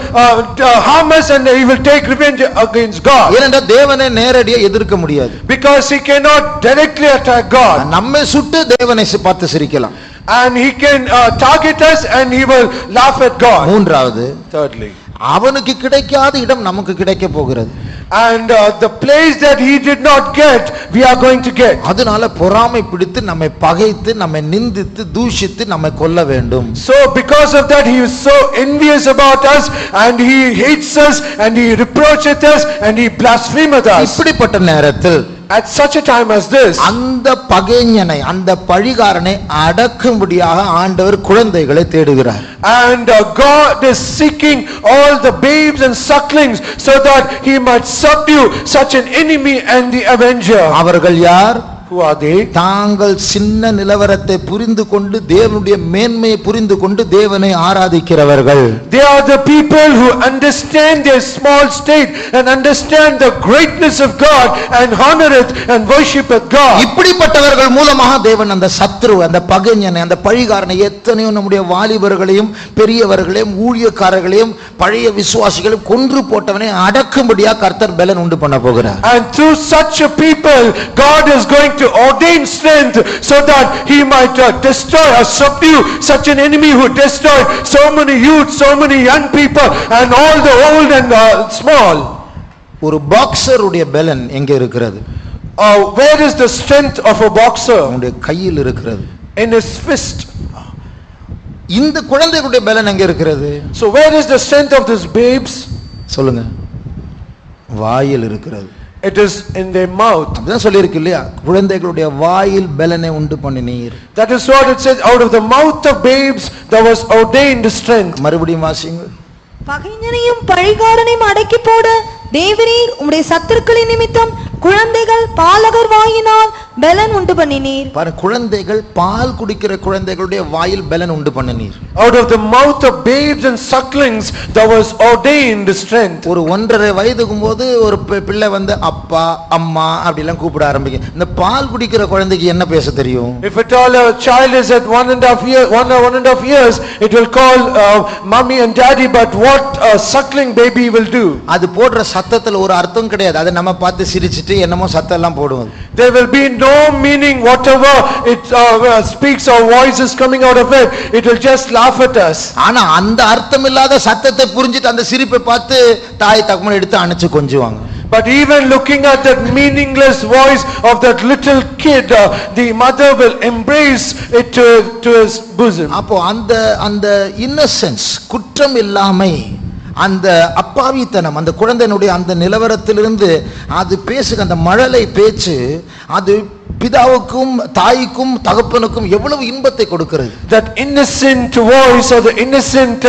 harm us, and he will take revenge against God. ஏனென்றால் தேவனை நேரடியாக எதிர்க்க முடியாது. Because he cannot directly attack God. நம்மை சுட்டு தேவனை பார்த்து சிரிக்கலாம். And he can target us and he will laugh at God. மூன்றாவது, thirdly, அவனுக்கு கிடைக்காத இடம் நமக்கு கிடைக்க போகிறது. And the place that he did not get, we are going to get. அதனால பொறாமை பிடித்து நம்மை பகைத்து நம்மை நிந்தித்து தூஷித்து நம்மை கொல்ல வேண்டும். So because of that, he is so envious about us, and he hates us, and he reproacheth us, and he blasphemeth us. இப்படிப்பட்ட நேரத்தில், at such a time as this, அந்த பகைஞனை, அந்த பழிகாரனை அடக்கும்படியாக ஆண்டவர் குழந்தைகளை தேடுகிறார். And God is seeking all the babes and sucklings so that he might subdue such an enemy and the avenger. அவர்கள் யார்? Who are they? தாங்கள் சின்ன நிலவரத்தை புரிந்து கொண்டு தேவனுடைய மேன்மையை புரிந்து கொண்டு தேவனை ஆராதிக்கிறவர்கள். They are the people who understand their small state and understand the greatness of God and honor it and worship at God. இப்படிப்பட்டவர்கள் மூலமாக தேவன் அந்த சத்ரு, அந்த பகைஞனை, அந்த பழிகாரனை, எத்தனையோ நம்முடைய வாலிபர்களையும் பெரியவர்களையும் ஊழியக்காரர்களையும் பழைய விசுவாசிகளையும் கொன்று போட்டவனை அடக்கும்படியா கர்த்தர் பலன் உண்டு பண்ண போகிறார். And through such a people, God is going to ordain strength so that he might destroy or subdue such an enemy who destroyed so many youth, so many young people and all the old and small. ஒரு பாக்ஸர் உடைய பலன் எங்க இருக்கிறது? Where is the strength of a boxer? அவனுடைய கையில் இருக்கிறது. In his fist. இந்த குழந்தைகளுடைய பலன் எங்க இருக்கிறது? So where is the strength of these babes? சொல்லுங்க. வாயில் இருக்கிறது. It is in their mouth. அப்படிதான் சொல்லி இருக்கு இல்லையா? குழந்தைகளுடைய வாயில் பலனை உண்டு பண்ணினீர். That is what it says, out of the mouth of babes there was ordained strength. மறுபடியும் வாசிங்க. பகைஞனையும் பழிகாரனையும் அடக்கி போட தேவரீர் உம்முடைய சத்துருக்களின் நிமித்தம் குழந்தைகள் பாலகர் வாயினால் பலன் உண்டு பண்ணினீர். பாரு, குழந்தைகள், பால் குடிக்கிற குழந்தைகளுடைய வாயில் பலன் உண்டு பண்ணினீர். Out of the mouth of babes and sucklings there was ordained strength. ஒரு 1.5 வயதுக்கும் போது ஒரு பிள்ளை வந்து அப்பா அம்மா அப்படி எல்லாம் கூப்பிட ஆரம்பிக்கும். இந்த பால் குடிக்கிற குழந்தைக்கு என்ன பேச தெரியும்? If at all a child is at 1.5 years, it will call mommy and daddy, but what a suckling baby will do? அது போடுற சத்தத்துல ஒரு அர்த்தம் கிடையாது. அதை நம்ம பார்த்து சிரிச்சிட்டு என்னமோ சத்தம் எல்லாம் போடுவோம். There will be no meaning whatever it speaks or voice is coming out of it. It will just laugh at us. ஆனா அந்த அர்த்தம் இல்லாத சத்தத்தை புரிஞ்சிட்டு அந்த சிரிப்பை பார்த்து தாய் தகப்பன் எடுத்து அணைச்சு கொஞ்சுவாங்க. But even looking at that meaningless voice of that little kid, the mother will embrace it to his bosom. அப்போ அந்த இன்னசென்ஸ், குற்றம் இல்லாமை, அந்த அப்பாவித்தனம், அந்த குழந்தையினுடைய அந்த நிலவரத்திலிருந்து அது பேசுக, அந்த மழலை பேச்சு, அது பிதாவுக்கும் தாய்க்கும் தகப்பனுக்கும் எவ்வளவு இன்பத்தை கொடுக்கிறது. That innocent voice or the innocent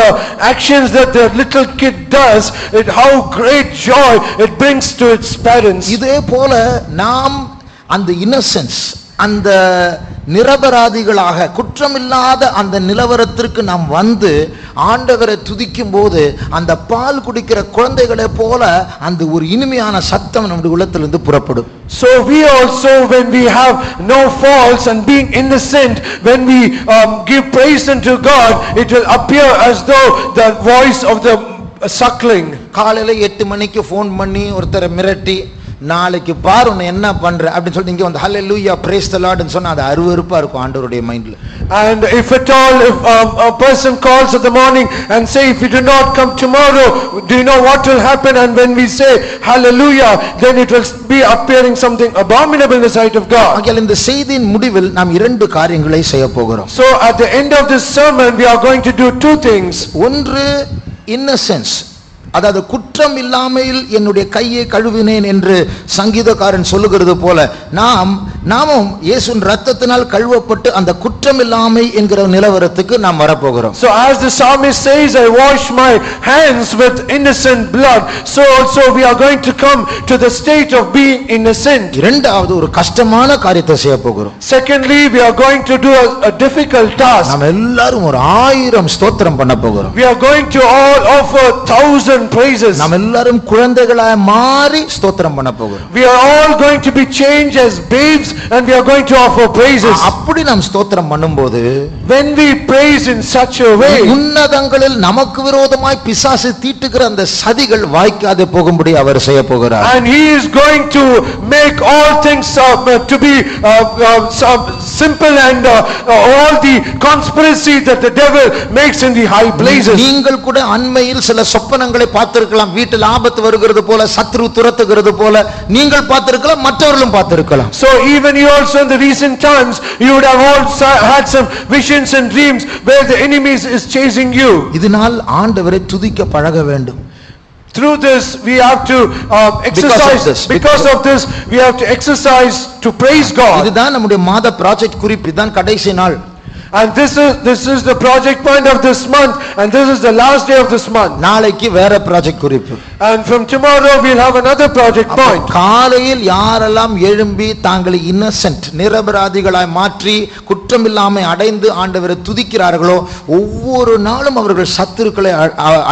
actions that the little kid does, it how great joy it brings to its parents. இதே போல நாம் அந்த இன்னசென்ஸ், அந்த நிரபராதிகளாக குற்றமில்லாத அந்த நிலவரத்திற்கு நாம் வந்து ஆண்டவரை துதிக்கும் போது அந்த பால் குடிக்கிற குழந்தைகளை போல அந்த ஒரு இனிமையான சத்தம் நம்முடைய உள்ளத்திலிருந்து புறப்படும். So we also, when we have no faults and being innocent, when we give praise unto God, it will appear as though the voice of the suckling. காலையில 8 மணிக்கு ஃபோன் பண்ணி ஒருத்தரை மிரட்டி, நாளைக்கு பாரு உன்னை என்ன பண்ற அப்படின்னு சொல்லி இங்க வந்து ஹல்லேலூயா பிரேஸ் தி லார்ட் ன்னு சொன்னா அது அருவருப்பா இருக்கும் ஆண்டவருடைய மைண்ட்ல. And if at all, if a person calls in the morning and say, if you do not come tomorrow, do you know what will happen? And when we say hallelujah, then it will be appearing something abominable in the sight of God. ஆகையால் இந்த செய்தியின் முடிவில் நாம் 2 காரியங்களை செய்ய போகிறோம். So at the end of this sermon we are going to do 2 things. ஒன்று, இன்னசென்ஸ், அதாவது குற்றம் இல்லாமையில் என்னுடைய கையை கழுவினேன் என்று சங்கீதக்காரன் சொல்லுகிறது போல நாமும் இயேசுவின் இரத்தத்தினால் கழுவப்பட்டு அந்த குற்றம் இல்லாமை என்கிற நிலவரத்துக்கு நாம் வரப்போகிறோம். So as the psalmist says, I wash my hands with innocent blood, so also we are going to come to the state of being innocent. இரண்டாவது, ஒரு கஷ்டமான காரியத்தை செய்ய போகிறோம். Secondly, we are going to do a difficult task. நாம் எல்லாரும் ஒரு 1000 ஸ்தோத்திரம் பண்ண போகிறோம். We are going to all offer 1000 praises. நாம் எல்லாரும் குழந்தைகளாய் மாறி ஸ்தோத்திரம் பண்ண போகிறோம். We are all going to be changed as babes and we are going to offer praises. அப்படி நாம் ஸ்தோத்திரம் பண்ணும்போது, when we praise in such a way, உன்னதங்களில் நமக்கு விரோதமாய் பிசாசு தீட்டுகிற அந்த சதிகள் வாய்க்காதே போகும்படி அவர் செய்ய போகிறார். and he is going to make all things to be simple and all the conspiracy that the devil makes in the high places. நீங்கள் கூட அண்மையில் சில சொப்பனங்களை பார்த்திருக்கலாம். வீட்டில் ஆபத்து வருகிறது போல, சத்ரு துரத்துகிறது போல நீங்கள் பார்த்திருக்கலாம், மற்றவர்களும் பார்த்திருக்கலாம். So even you also in the recent times you would have also had some visions and dreams where the enemy is chasing you. இதனால் ஆண்டவரை துதிக்க பழக வேண்டும். Through this we have to exercise, because of this we have to exercise to praise God. இதுதான் நம்முடைய மாத ப்ராஜெக்ட் குறிப்பு. இதுதான் கடைசி நாள். And this is the project point of this month, and this is the last day of this month. நாளைக்கு வேற ப்ராஜெக்ட் குறிப்பு. And from tomorrow we'll have another project point. காலையில் யாரெல்லாம் எழும்பி தாங்களை இன்னசென்ட் நிரபராதிகளாய் மாற்றி குற்றமில்லாமை அடைந்து ஆண்டவரை துதிக்கிறார்களோ ஒவ்வொரு நாளும் அவர்கள் சத்துருக்களை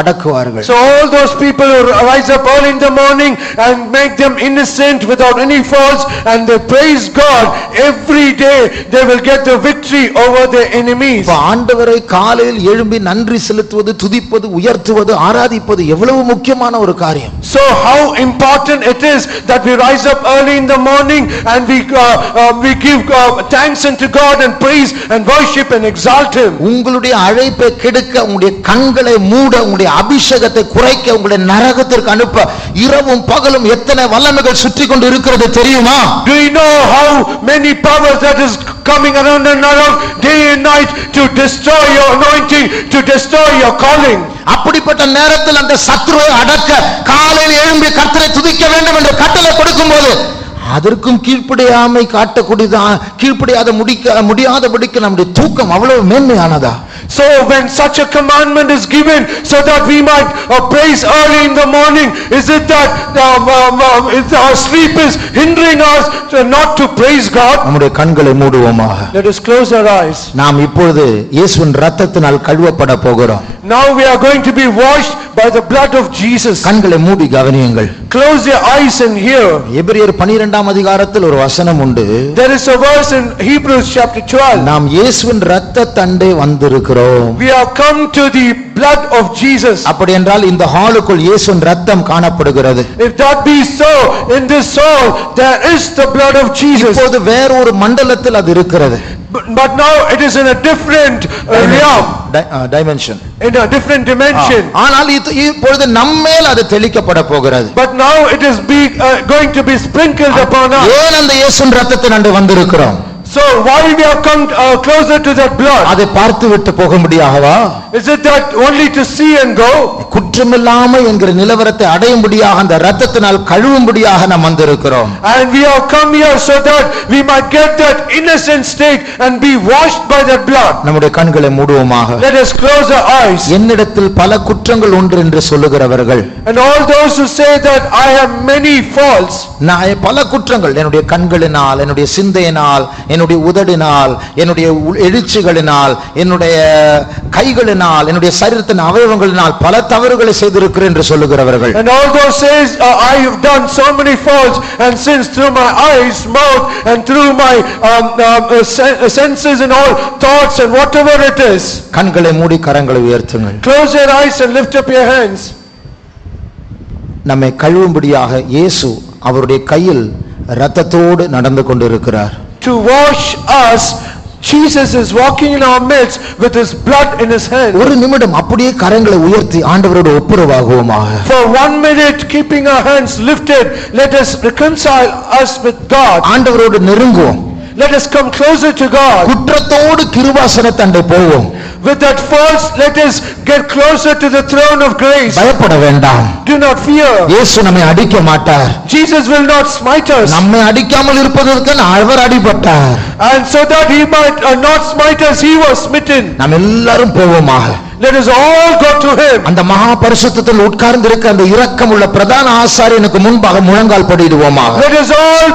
அடக்குவார்கள். So all those people who rise up early in the morning and make them innocent without any faults, and they praise God every day, they will get the victory over their enemies. ஆண்டவரை காலையில் எழும்பி நன்றி செலுத்துவது, துதிப்பது, உயர்த்துவது, ஆராதிப்பது எவ்வளவு முக்கியமான ஒரு காரியம். So how important it is that we rise up early in the morning and we give thanks unto God and praise and worship and exalt him. உங்களுடைய அழைப்பை கெடுக்க, உங்களுடைய கண்களை மூட, உங்களுடைய அபிஷேகத்தை குறைக்க, உங்களுடைய நரகத்திற்கு அனுப்ப இரவும் பகலும் எத்தனை வல்லமைகள் சுற்றி கொண்டு இருக்கிறது தெரியுமா? Do you know how many powers that is coming around and around day and night to destroy your anointing, to destroy your calling? அப்படிப்பட்ட நேரத்தில் அந்த சத்துருவை அடக்க காலையில் எழும்பி கர்த்தரை துதிக்க வேண்டும் என்று கட்டளை கொடுக்கும்போது அதற்கும் கீழ்ப்படியாமை காட்டக்கூடியதான், கீழ்ப்படியாத முடியாதபடிக்கு நம்முடைய தூக்கம் அவ்வளவு மேன்மையானதா? So when such a commandment is given so that we might praise early in the morning, is it that our sleep is hindering us not to praise God? நம்முடைய கண்களை மூடுவோமாக. Let us close our eyes. நாம் இப்பொழுது இயேசுவின் இரத்தத்தினால் கழுவப்பட போகிறோம். Now we are going to be washed by the blood of Jesus. கண்களை மூடி கவனியுங்கள். Close your eyes and hear. எபிரேயர் 12ஆம் அதிகாரத்தில் ஒரு வசனம் உண்டு. There is a verse in Hebrews chapter 12. நாம் இயேசுவின் இரத்தத்தண்டே வந்திருக்கிறோம். We have come to the blood of Jesus. அப்படி என்றால் இந்த ஹாலுக்குள் இயேசுவின் இரத்தம் காணப்படுகிறது. If that be so, in this hall there is the blood of Jesus. இப்போது வேற ஒரு மண்டலத்தில் அது இருக்கிறது. But now it is in a different realm, dimension, in a different dimension. ஆனால் இப்பொழுது நம்மேல் அது தெளிக்கப்பட போகிறது. But now it is going to be sprinkled upon us. ஏன் அந்த இயேசுவின் இரத்தத்தினாலே வந்திருக்கிறோம்? So why we have come closer to that blood? அதை பார்த்து விட்டு போக முடியாதா? Is it that only to see and go? குற்றமில்லாமை என்கிற நிலவரத்தை அடையும்படியாக அந்த இரத்தத்தினால் கழுவும்படியாக நாம் வந்திருக்கிறோம். And we have come here so that we might get that innocent state and be washed by that blood. நம்முடைய கண்களை மூடுவோமாக. Let us close our eyes. என்னிடத்தில் பல குற்றங்கள் உண்டு என்று சொல்லுகிறவர்கள், and all those who say that I have many faults, நான் பல குற்றங்கள் என்னுடைய கண்களினால், என்னுடைய சிந்தையினால், என்னுடைய உதடினால், என்னுடைய எழுச்சிகளினால், என்னுடைய கைகளினால், என்னுடைய சரீரத்தின் அவயவங்களினால் பல தவறுகளை செய்திருக்கிறேன் என்று சொல்லுகிறவர்கள், and all those says I have done so many faults and sins through my eyes, mouth, and through my senses and all thoughts and whatever it is. கண்களை மூடி கரங்களை உயர்த்துங்கள். Close your eyes and lift up your hands. நம்மை கழுவும்படியாக இயேசு அவருடைய கையில் இரத்தத்தோடு நடந்து கொண்டிருக்கிறார். To wash us, Jesus is walking in our midst with his blood in his hand. ஒரு நிமிடம் அப்படியே கரங்களை உயர்த்தி ஆண்டவரோடு ஒப்புரவாகுவோமாக. For 1 minute, keeping our hands lifted, let us reconcile us with God. ஆண்டவரோடு நெருங்குவோம். Let us come closer to God. குற்றத்தோடு கிருபாசனத்தண்டை போவோம். With that faults, let us get closer to the throne of grace. பயப்பட வேண்டாம். Do not fear. இயேசு நம்மை அடிக்க மாட்டார். Jesus will not smite us. நம்மை அடிக்காமல் இருப்பதற்கு அவர் அடிபட்டார். And so that he might not smite us, he was smitten. நாம் எல்லாரும் போவோமாக. Let us all go to him. அந்த மகா பரிசுத்தத்தில் உட்கார்ந்திருக்க அந்த இரக்கமுள்ள பிரதான ஆசாரியனுக்கு முன்பாக முழங்கால் படிடுவோமாக. Let us all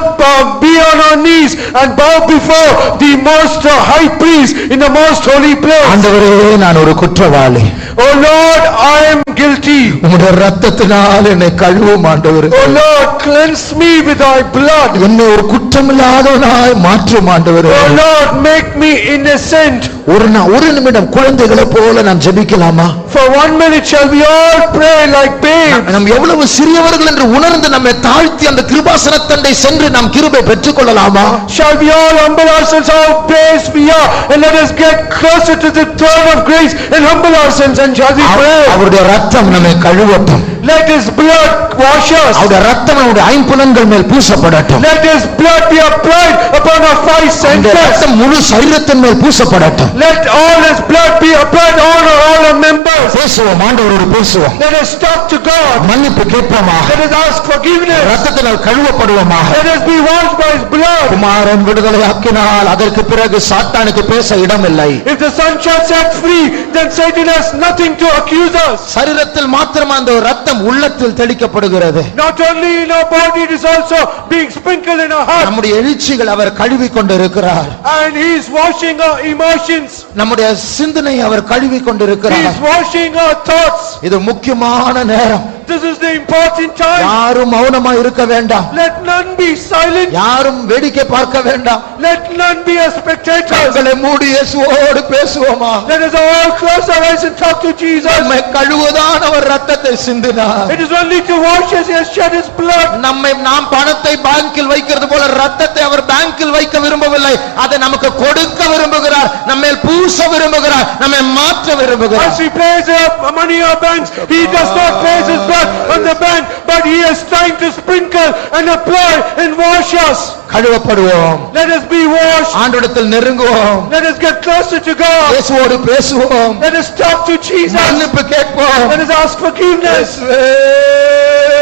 be on our knees and bow before the most high priest in the most holy place. ஆண்டவரே, நான் ஒரு குற்றவாளி. Oh Lord, I am guilty. உம்முடைய இரத்தத்தினால் என்னை கழுவும் ஆண்டவரே. Oh Lord, cleanse me with thy blood. என்னை ஒரு குற்றமில்லாதவனாய் மாற்றும் ஆண்டவரே. Oh Lord, make me innocent. ஒரு நிமிடம் குழந்தைகளை போல நாம் ஜெபிக்கலாமா? For 1 minute shall we all pray like babes. நாம் எவ்வளவு சிறியவர்கள் என்று உணர்ந்து நம்மை தாழ்த்தி அந்த கிருபாசனத்தண்டை சென்று நாம் கிருபை பெற்றுக் கொள்ளலாமா? Shall we all humble ourselves, how babes we are, and let us get closer to the throne of grace and humble ourselves, and shall we pray? அவருடைய இரத்தம் நம்மை கழுவட்டும். Let his blood wash us. அவருடைய இரத்தம் நம்முடைய ஐம்புலன்கள் மேல் பூசப்படட்டும். Let his blood be applied upon our five senses. இரத்தம் முழு சரீரத்தின் மேல் பூசப்படட்டும். Let all his blood be applied on all our members. பேசுவோம், ஆண்டவரோடு பேசுவோம். Let us talk to God. மன்னிப்பு கேட்போமாக. Let us ask forgiveness. ரத்தத்தினால் கழுவப்படுவோமாக. Let us be washed by his blood. குமாரன் விடுதலை ஆக்கினால் அதற்கு பிறகு சாத்தானுக்கு பேச இடமில்லை. If the Son shall set free, then Satan has nothing to accuse us. சரீரத்தில் மாத்திரம் அந்த ரத்தம் உள்ளத்தில் தெளிக்கப்படுகிறது. Not only in our body, it is also being sprinkled in our heart. நம்முடைய எழுச்சிகள் அவர் கழுவி கொண்டிருக்கிறார். And he is washing our emotions. நம்முடைய சிந்தனை அவர் கழுவி He கொண்டிருக்கிறார். is washing our thoughts. இது முக்கியமான நேரம். This is the important time. யாரும் மௌனமா இருக்க வேண்டாம். Let none be silent. யாரும் வேடிக்கை பார்க்க வேண்டாம். Let none be a spectator. கண்களை மூடி இயேசுவோடு பேசுவோமா. Let us all close our eyes and talk to Jesus. நம்மை கழுவுதான் அவர் ரத்தத்தை சிந்தினார். It is only to wash us he has shed his blood. நாம் பணத்தை பேங்கில் வைக்கிறது போல ரத்தத்தை அவர் பேங்கில் வைக்க விரும்பவில்லை. அதை நமக்கு கொடுக்க விரும்புகிறார். நம்மேல் பூச விரும்புகிறார். நம்மை மாற்ற விரும்புகிறார். As he pays our money in our banks, he does not place his blood on the bank, but he is trying to sprinkle and apply and wash us. கழுவப்படுவோம். Let us be washed. ஆண்டவரிடத்தில் நெருங்குவோம். Let us get closer to God. இயேசுவோடு பேசுவோம். Let us talk to Jesus. மன்னிப்பு கேட்போம். Let us ask forgiveness. இயேசுவே,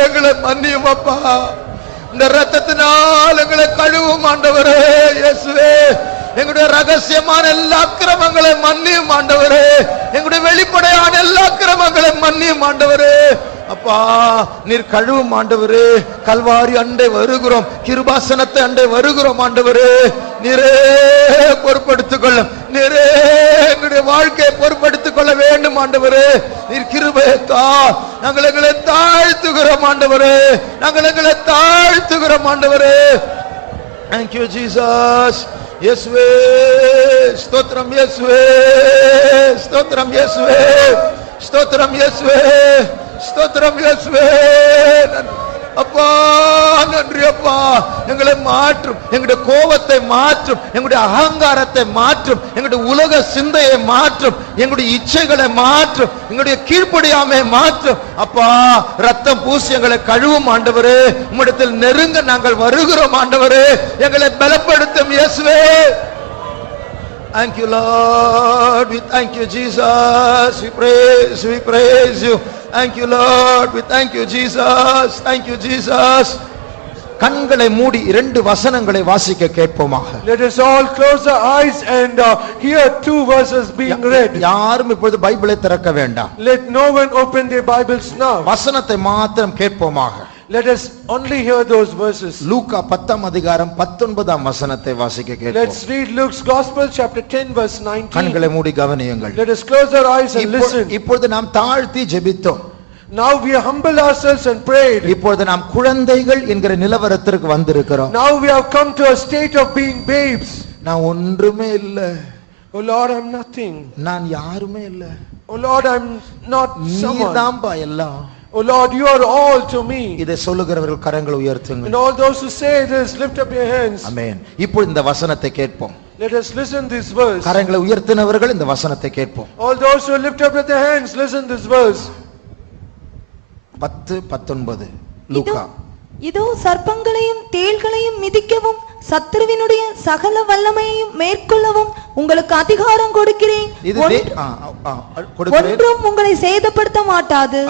எங்களை மன்னியும் அப்பா. இந்த ரத்தத்தினால் எங்களை கழுவும் ஆண்டவரே. இயேசுவே, எங்களுடைய ரகசியமான எல்லா அக்கிரமங்களை மன்னியும் ஆண்டவரே. எங்களுடைய வெளிப்படையான எல்லா அக்கிரமங்களை மன்னியும் ஆண்டவரே. அப்பா, நீர் கழுவும் ஆண்டவரே. கல்வாரி அண்டை வருகிறோம், கிருபாசனத்தை அண்டை வருகிறோம் ஆண்டவரே. நீரே பொறுப்படுத்திக் கொள்ள, நீரே எங்களுடைய வாழ்க்கையை பொறுப்படுத்திக் கொள்ள வேண்டும் ஆண்டவரே. நீர் கிருபையை தார். நாங்கள் எங்களை தாழ்த்துகிறோம் ஆண்டவரே. நாங்கள் எங்களை தாழ்த்துகிறோம் ஆண்டவரே. Thank you Jesus. இயேசுவே ஸ்தோத்திரம், இயேசுவே ஸ்தோத்திரம், இயேசுவே ஸ்தோத்திரம், இயேசுவே ஸ்தோத்திரம், இயேசுவே. அப்பா நன்றி அப்பா. எங்களை மாற்றும், எங்களுடைய கோபத்தை மாற்றும், எங்களுடைய அகங்காரத்தை மாற்றும், எங்களுடைய உலக சிந்தையை மாற்றும், எங்களுடைய இச்சைகளை மாற்றும், எங்களுடைய கீழ்ப்படியாமை மாற்றும். அப்பா, ரத்தம் பூசி எங்களை கழுவும் ஆண்டவரே. உம்மிடத்தில் நெருங்க நாங்கள் வருகிறோம் ஆண்டவரே. எங்களை பலப்படுத்தும் இயேசுவே. Thank you Lord, we thank you Jesus, we praise you. Thank you Lord, we thank you Jesus, thank you Jesus. கண்களை மூடி இரண்டு வசனங்களை வாசிக்க கேட்போமாக. Let us all close our eyes and hear two verses being read. யாரும் இப்பொழுது பைபிளை திறக்க வேண்டாம். Let no one open their Bibles now. வசனத்தை மாத்திரம் கேட்போமாக. Let us only hear those verses. லூக்கா 10 அதிகாரம் 19 வசனத்தை வாசிக்க கேட்போம். Let's read Luke's Gospel chapter 10 verse 19. கண்களை மூடி கவனியுங்கள். Let us close our eyes and listen. இப்பொழுது நாம் தாழ்த்தி ஜெபித்தோம். Now we humble ourselves and prayed. இப்பொழுது நாம் குழந்தைகள் என்கிற நிலவரத்திற்கு வந்திருக்கிறோம். Now we have come to a state of being babes. நான் ஒன்றுமே இல்ல. Oh Lord, I'm nothing. நான் யாருமே இல்ல. Oh Lord, I'm not someone. நீதான்பா எல்லாம். Oh Lord, you are all to me. இதை சொல்லுகிறவர்கள் கரங்களை உயர்த்துங்கள். And all those who say this, lift up your hands. ஆமென். இப்போ இந்த வசனத்தை கேட்போம். Let us listen this verse. கரங்களை உயர்த்தினவர்கள் இந்த வசனத்தை கேட்போம். All those who lift up their hands, listen this verse. 10:19 லூக்கா. இதோ சர்ப்பங்களையும் தேள்களையும் மிதிக்கவும் சத்துருவினுடைய சகல வல்லமையையும் மேற்கொள்ளவும் உங்களுக்கு அதிகாரம் கொடுக்கிறேன். ஒன்றும் உங்களை சேதப்படுத்த மாட்டாது.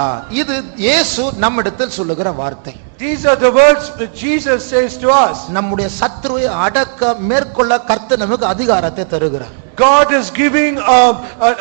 இது இயேசு நம்மிடத்தில் சொல்லுகிற வார்த்தை. These are the words that Jesus says to us. நம்முடைய சத்துருவை அடக்க மேற்கொள்ள கர்த்தர் நமக்கு அதிகாரத்தை தருகிறார். God is giving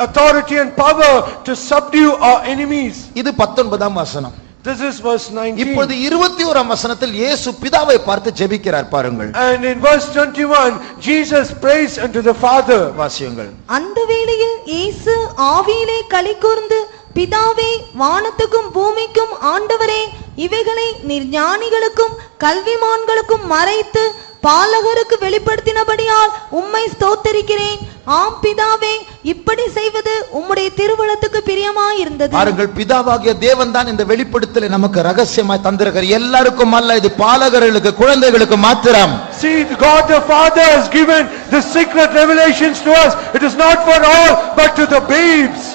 authority and power to subdue our enemies. இது 19ஆம் வசனம். This is verse 19. இப்பொழுது 21ஆம் வசனத்தில் இயேசு பிதாவை பார்த்து ஜெபிக்கிறார் பாருங்கள். And in verse 21 Jesus prays unto the Father. வாசியுங்கள். அந்த வேளையில் இயேசு ஆவியிலே களிகூர்ந்து பிதாவே, வானத்துக்கும் பூமிக்கும் ஆண்டவரே, இவைகளை நீர் ஞானிகளுக்கும் கல்விமான்களுக்கும் மறைத்து பாலகருக்கு வெளிப்படுத்தினபடியால் உம்மை ஸ்தோத்திரிக்கிறேன். ஆம் பிதாவே, இப்படி செய்வது உம்முடைய திருவுளத்துக்கு பிரியமாயிருந்தது. பாருங்கள், பிதாவாகிய தேவன் தான் இந்த வெளிப்படுத்தலை நமக்கு ரகசியமாய் தந்திருக்கிறார். எல்லாருக்கும் அல்ல, இது பாலகர்களுக்கு, குழந்தைகளுக்கு மாத்திரம். See, God the Father has given the secret revelations to us. It is not for all but to the babes.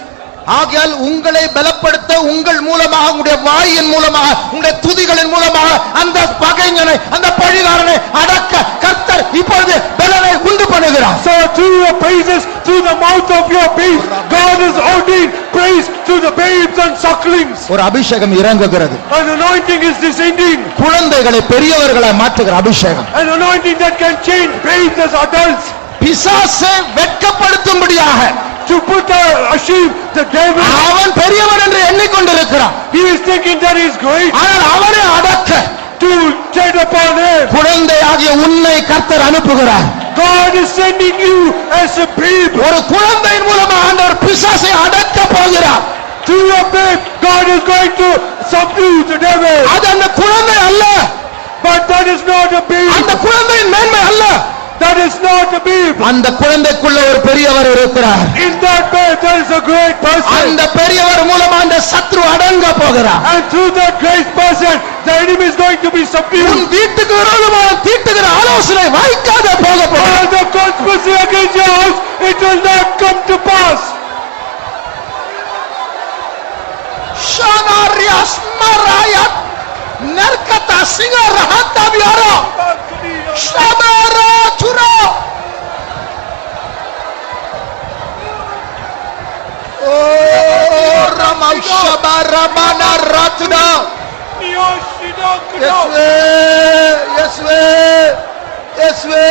ஆகையால் உங்களை பலப்படுத்த உங்கள் மூலமாக, உங்களுடைய வாயின் மூலமாக, உங்களுடைய துதிகளின் மூலமாக அந்த பகைஞனை, அந்த பழிகாரனை அடக்க கர்த்தர் இப்பொழுது பலனை உண்டு பண்ணுகிறார். So through your praises, through the mouth of your peace, God is ordained grace to the babes and sucklings. ஒரு அபிஷேகம் இறங்குகிறது. An anointing is descending. குழந்தைகளை பெரியவர்களாய் மாற்றுகிற அபிஷேகம். An anointing that can change babes as adults. பிசாசை வெட்கப்படுத்தும்படியாக To put ashamed the devil. அவன் பெரியவன் என்று எண்ணிக்கொண்டிருக்கிறான். He is thinking that he is great. ஆனால் அவனை அடக்க To tread upon him. குழந்தையாகிய உன்னை கர்த்தர் அனுப்புகிறார். God is sending you as a babe. ஒரு குழந்தையின் மூலமா ஆண்டவர் பிசாசை அடக்க போகிறார். Through your babe, God is going to subdue the devil. அது அந்த குழந்தை அல்ல. But that is not a babe. அந்த குழந்தையின் மேன்மை அல்ல. That is not a babe. அந்த குழந்தைக்குள்ள ஒரு பெரியவர் இருக்கிறார். In that babe there is a great person. அந்த பெரியவர் மூலமா அந்த சத்ரு அடங்க போகிறார். And through that great person, the enemy is going to be subdued. உன் வீட்டுக்கு விரோதமாக தீட்டுகிற ஆலோசனை வாய்க்காத போக போகிறது. All the conspiracy against your house, it will not come to pass. Shanarias marayat narkata singara hatabiara shamara chura. Oh ramashabara manaratna. Yeswe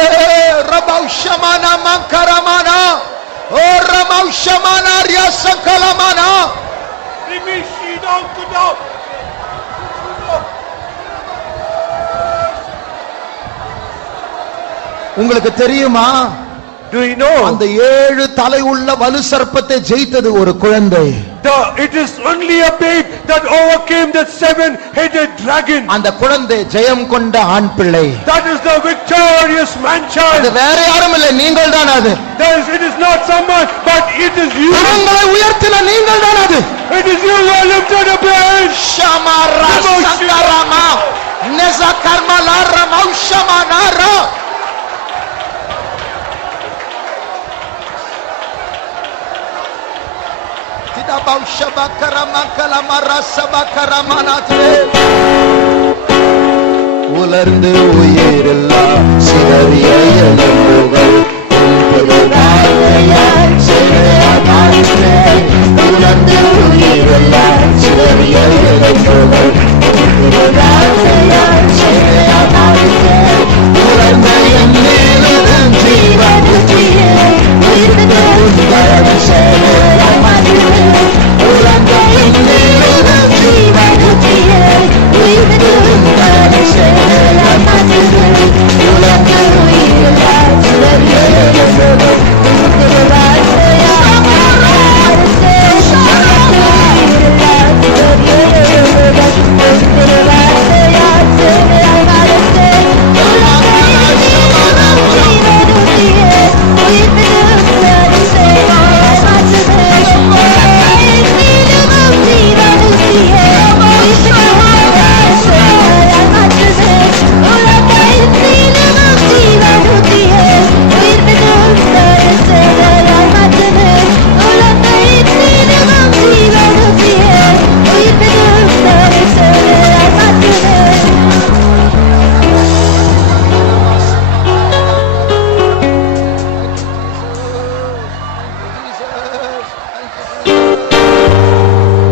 Rabaushmana mankaramana. Oh Ramaushmana riasakalamana. உங்களுக்கு தெரியுமா? Do you know? அந்த 7 தலை உள்ள வலு சர்ப்பத்தை ஜெயித்தது ஒரு குழந்தை. It is only a babe that overcame that 7-headed dragon. அந்த குழந்தை ஜெயம் கொண்ட ஆண் பிள்ளை. That is the victorious man child. அது வேற யாரும் இல்லை, நீங்கள் தான் அது. It is not someone, but it is you. உங்களை உயர்த்தின நீங்கள் தான் அது. It is you who are lifted up your head. ஷமரா சங்கரமா நெசகர்மலாரா மௌஷமனாரா. உலர்ந்து உயிரெல்லாம் சிதறிய எலும்புகள் உலர்ந்து உயிரெல்லாம் சிதறிய எலும்புகள் உலர்ந்த என் ஜீவன்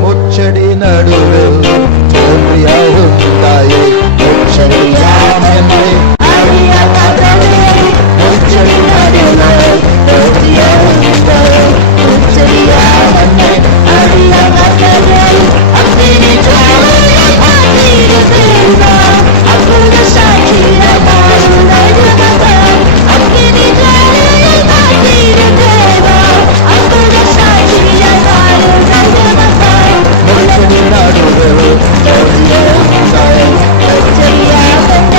முச்சடி நடுவில் தோன்றியாகும் தாயை முச்சடியாமென்னை முச்சடி நடுவில் தோன்றியாகும் தாயை முச்சடியாமென்னை அக்கினி ஜுவாலையை காத்திருந்தேனா அற்புத சாட்சியமாய் உலகமதாய் அக்கினி ஜுவாலையை காத்திருந்தேனா அற்புத சாட்சியமாய் உலகமதாய் முச்சடி நடுவில் தோன்றியாகும் தாயை முச்சடியாமென்னை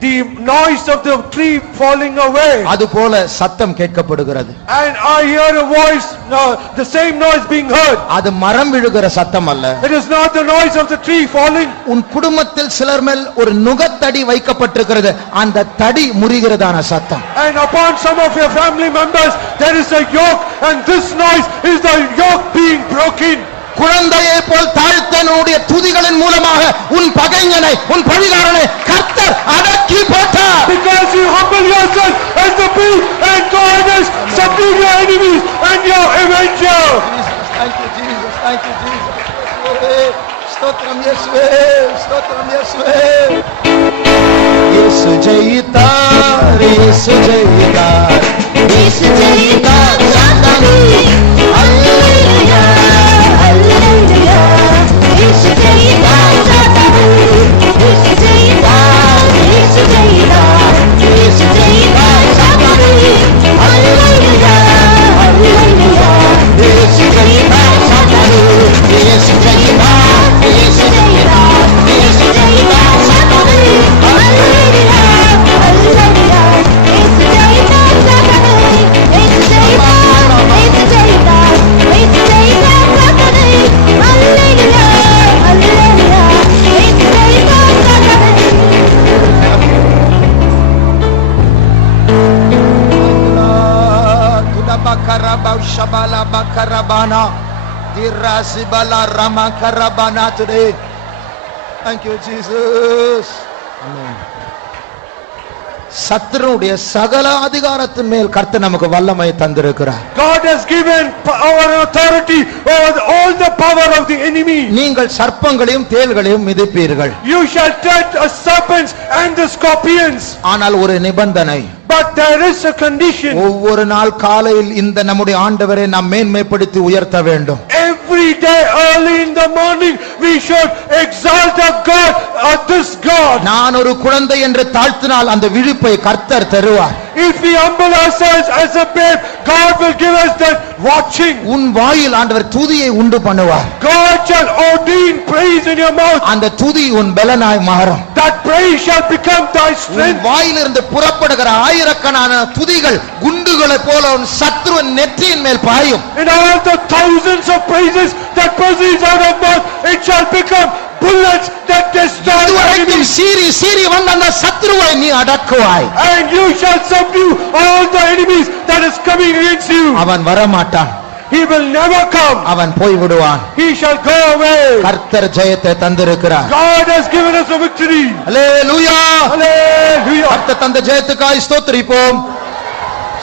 the noise of the tree falling away. அதுபோல சத்தம் கேட்கப்படுகிறது. And I hear a voice, the same noise being heard. அது மரம் விழுகிற சத்தம் அல்ல. It is not the noise of the tree falling. உன் குடும்பத்தில் சிலர் மேல் ஒரு நுகத்தடி வைக்கப்பட்டிருக்கிறது, அந்த தடி முறிகிறதான சத்தம். And upon some of your family members there is a yoke, and this noise is the yoke being broken. குழந்தையை போல் தாழ்த்தனுடைய துதிகளின் மூலமாக உன் பகைஞனை, உன் பழிகாரனை கர்த்தர் அடக்கி போட்டார். Because you humble yourself as the beast, and God has subdued your enemies and your avenger. Thank you Jesus, thank you Jesus. ஸ்தோத்திரம் இயேசுவே, ஸ்தோத்திரம் இயேசுவே. இயேசு ஜெயித்தார், இயேசு ஜெயித்தார், இயேசு ஜெயித்தார் சாத்தானை. அல்லேலூயா, அல்லேலூயா. இயேசு ஜெயித்தார் சாத்தானை, இயேசு ஜெயித்தார், இயேசு ஜெயித்தார், இயேசு ஜெயித்தார் சாத்தானை. அல்லேலூயா, அல்லேலூயா. இயேசு ஜெயித்தார் சாத்தானை, இயேசு ஜெயித்தார், இயேசு ஜெயித்தார், இயேசு ஜெயித்தார் சாத்தானை. அல்லேலூயா, அல்லேலூயா. இயேசு ஜெயித்தார் சாத்தானை, இயேசு ஜெயித்தார், இயேசு ஜெயித்தார், இயேசு ஜெயித்தார் சாத்தானை. அல்லேலூயா, அல்லேலூயா. இயேசு ஜெயித்தார் சாத்தானை. Tudabakaraba shabala bakarabana dirasibala ramakarabana today. Thank you Jesus. Amen. சத்துருடைய சகல அதிகாரத்தின் மேல் கர்த்தர் நமக்கு வல்லமை தந்திருக்கிறார். God has given power and authority over all the power of the enemy. நீங்கள் சர்ப்பங்களையும் தேள்களையும் மிதிப்பீர்கள். You shall tread serpents and the scorpions. ஆனால் ஒரு நிபந்தனை. But there is a condition. ஒவ்வொரு நாள் காலையில் இந்த நம்முடைய ஆண்டவரை நாம் மேன்மைப்படுத்தி உயர்த்த வேண்டும். Every day early in the morning we should exalt our God, this God. நான் ஒரு குழந்தை என்று தாழ்த்தினால் அந்த விழிப்பை கர்த்தர் தருவார். If we humble ourselves as a babe, God will give us that watching. உன் வாயில் ஆண்டவர் துதியை உண்டு பண்ணுவார். God shall ordain praise in your mouth. அந்த துதி உன் பலனாய் மாறும். That praise shall become thy உன் strength. வாயிலிருந்து புறப்படுகிற ஆயிரக்கணக்கான துதிகள் குண்டுகளை போல உன் சத்ருவின் நெற்றியின் மேல் பாயும். And all the thousands of praises that proceeds out of mouth, it shall become bullets that destroy the enemy. சீறி சீறி வந்த அந்த சத்ருவை நீ அடக்குவாய். And you shall subdue all the enemies that is coming against you. அவன் வரமாட்டான். He will never come. அவன் போய் விடுவான். He shall go away. கர்த்தர் ஜெயத்தை தந்திருக்கிறார். God has given us a victory. Hallelujah. Hallelujah. கர்த்தர் தந்த ஜெயத்துக்காய் ஸ்தோத்திரிப்போம்.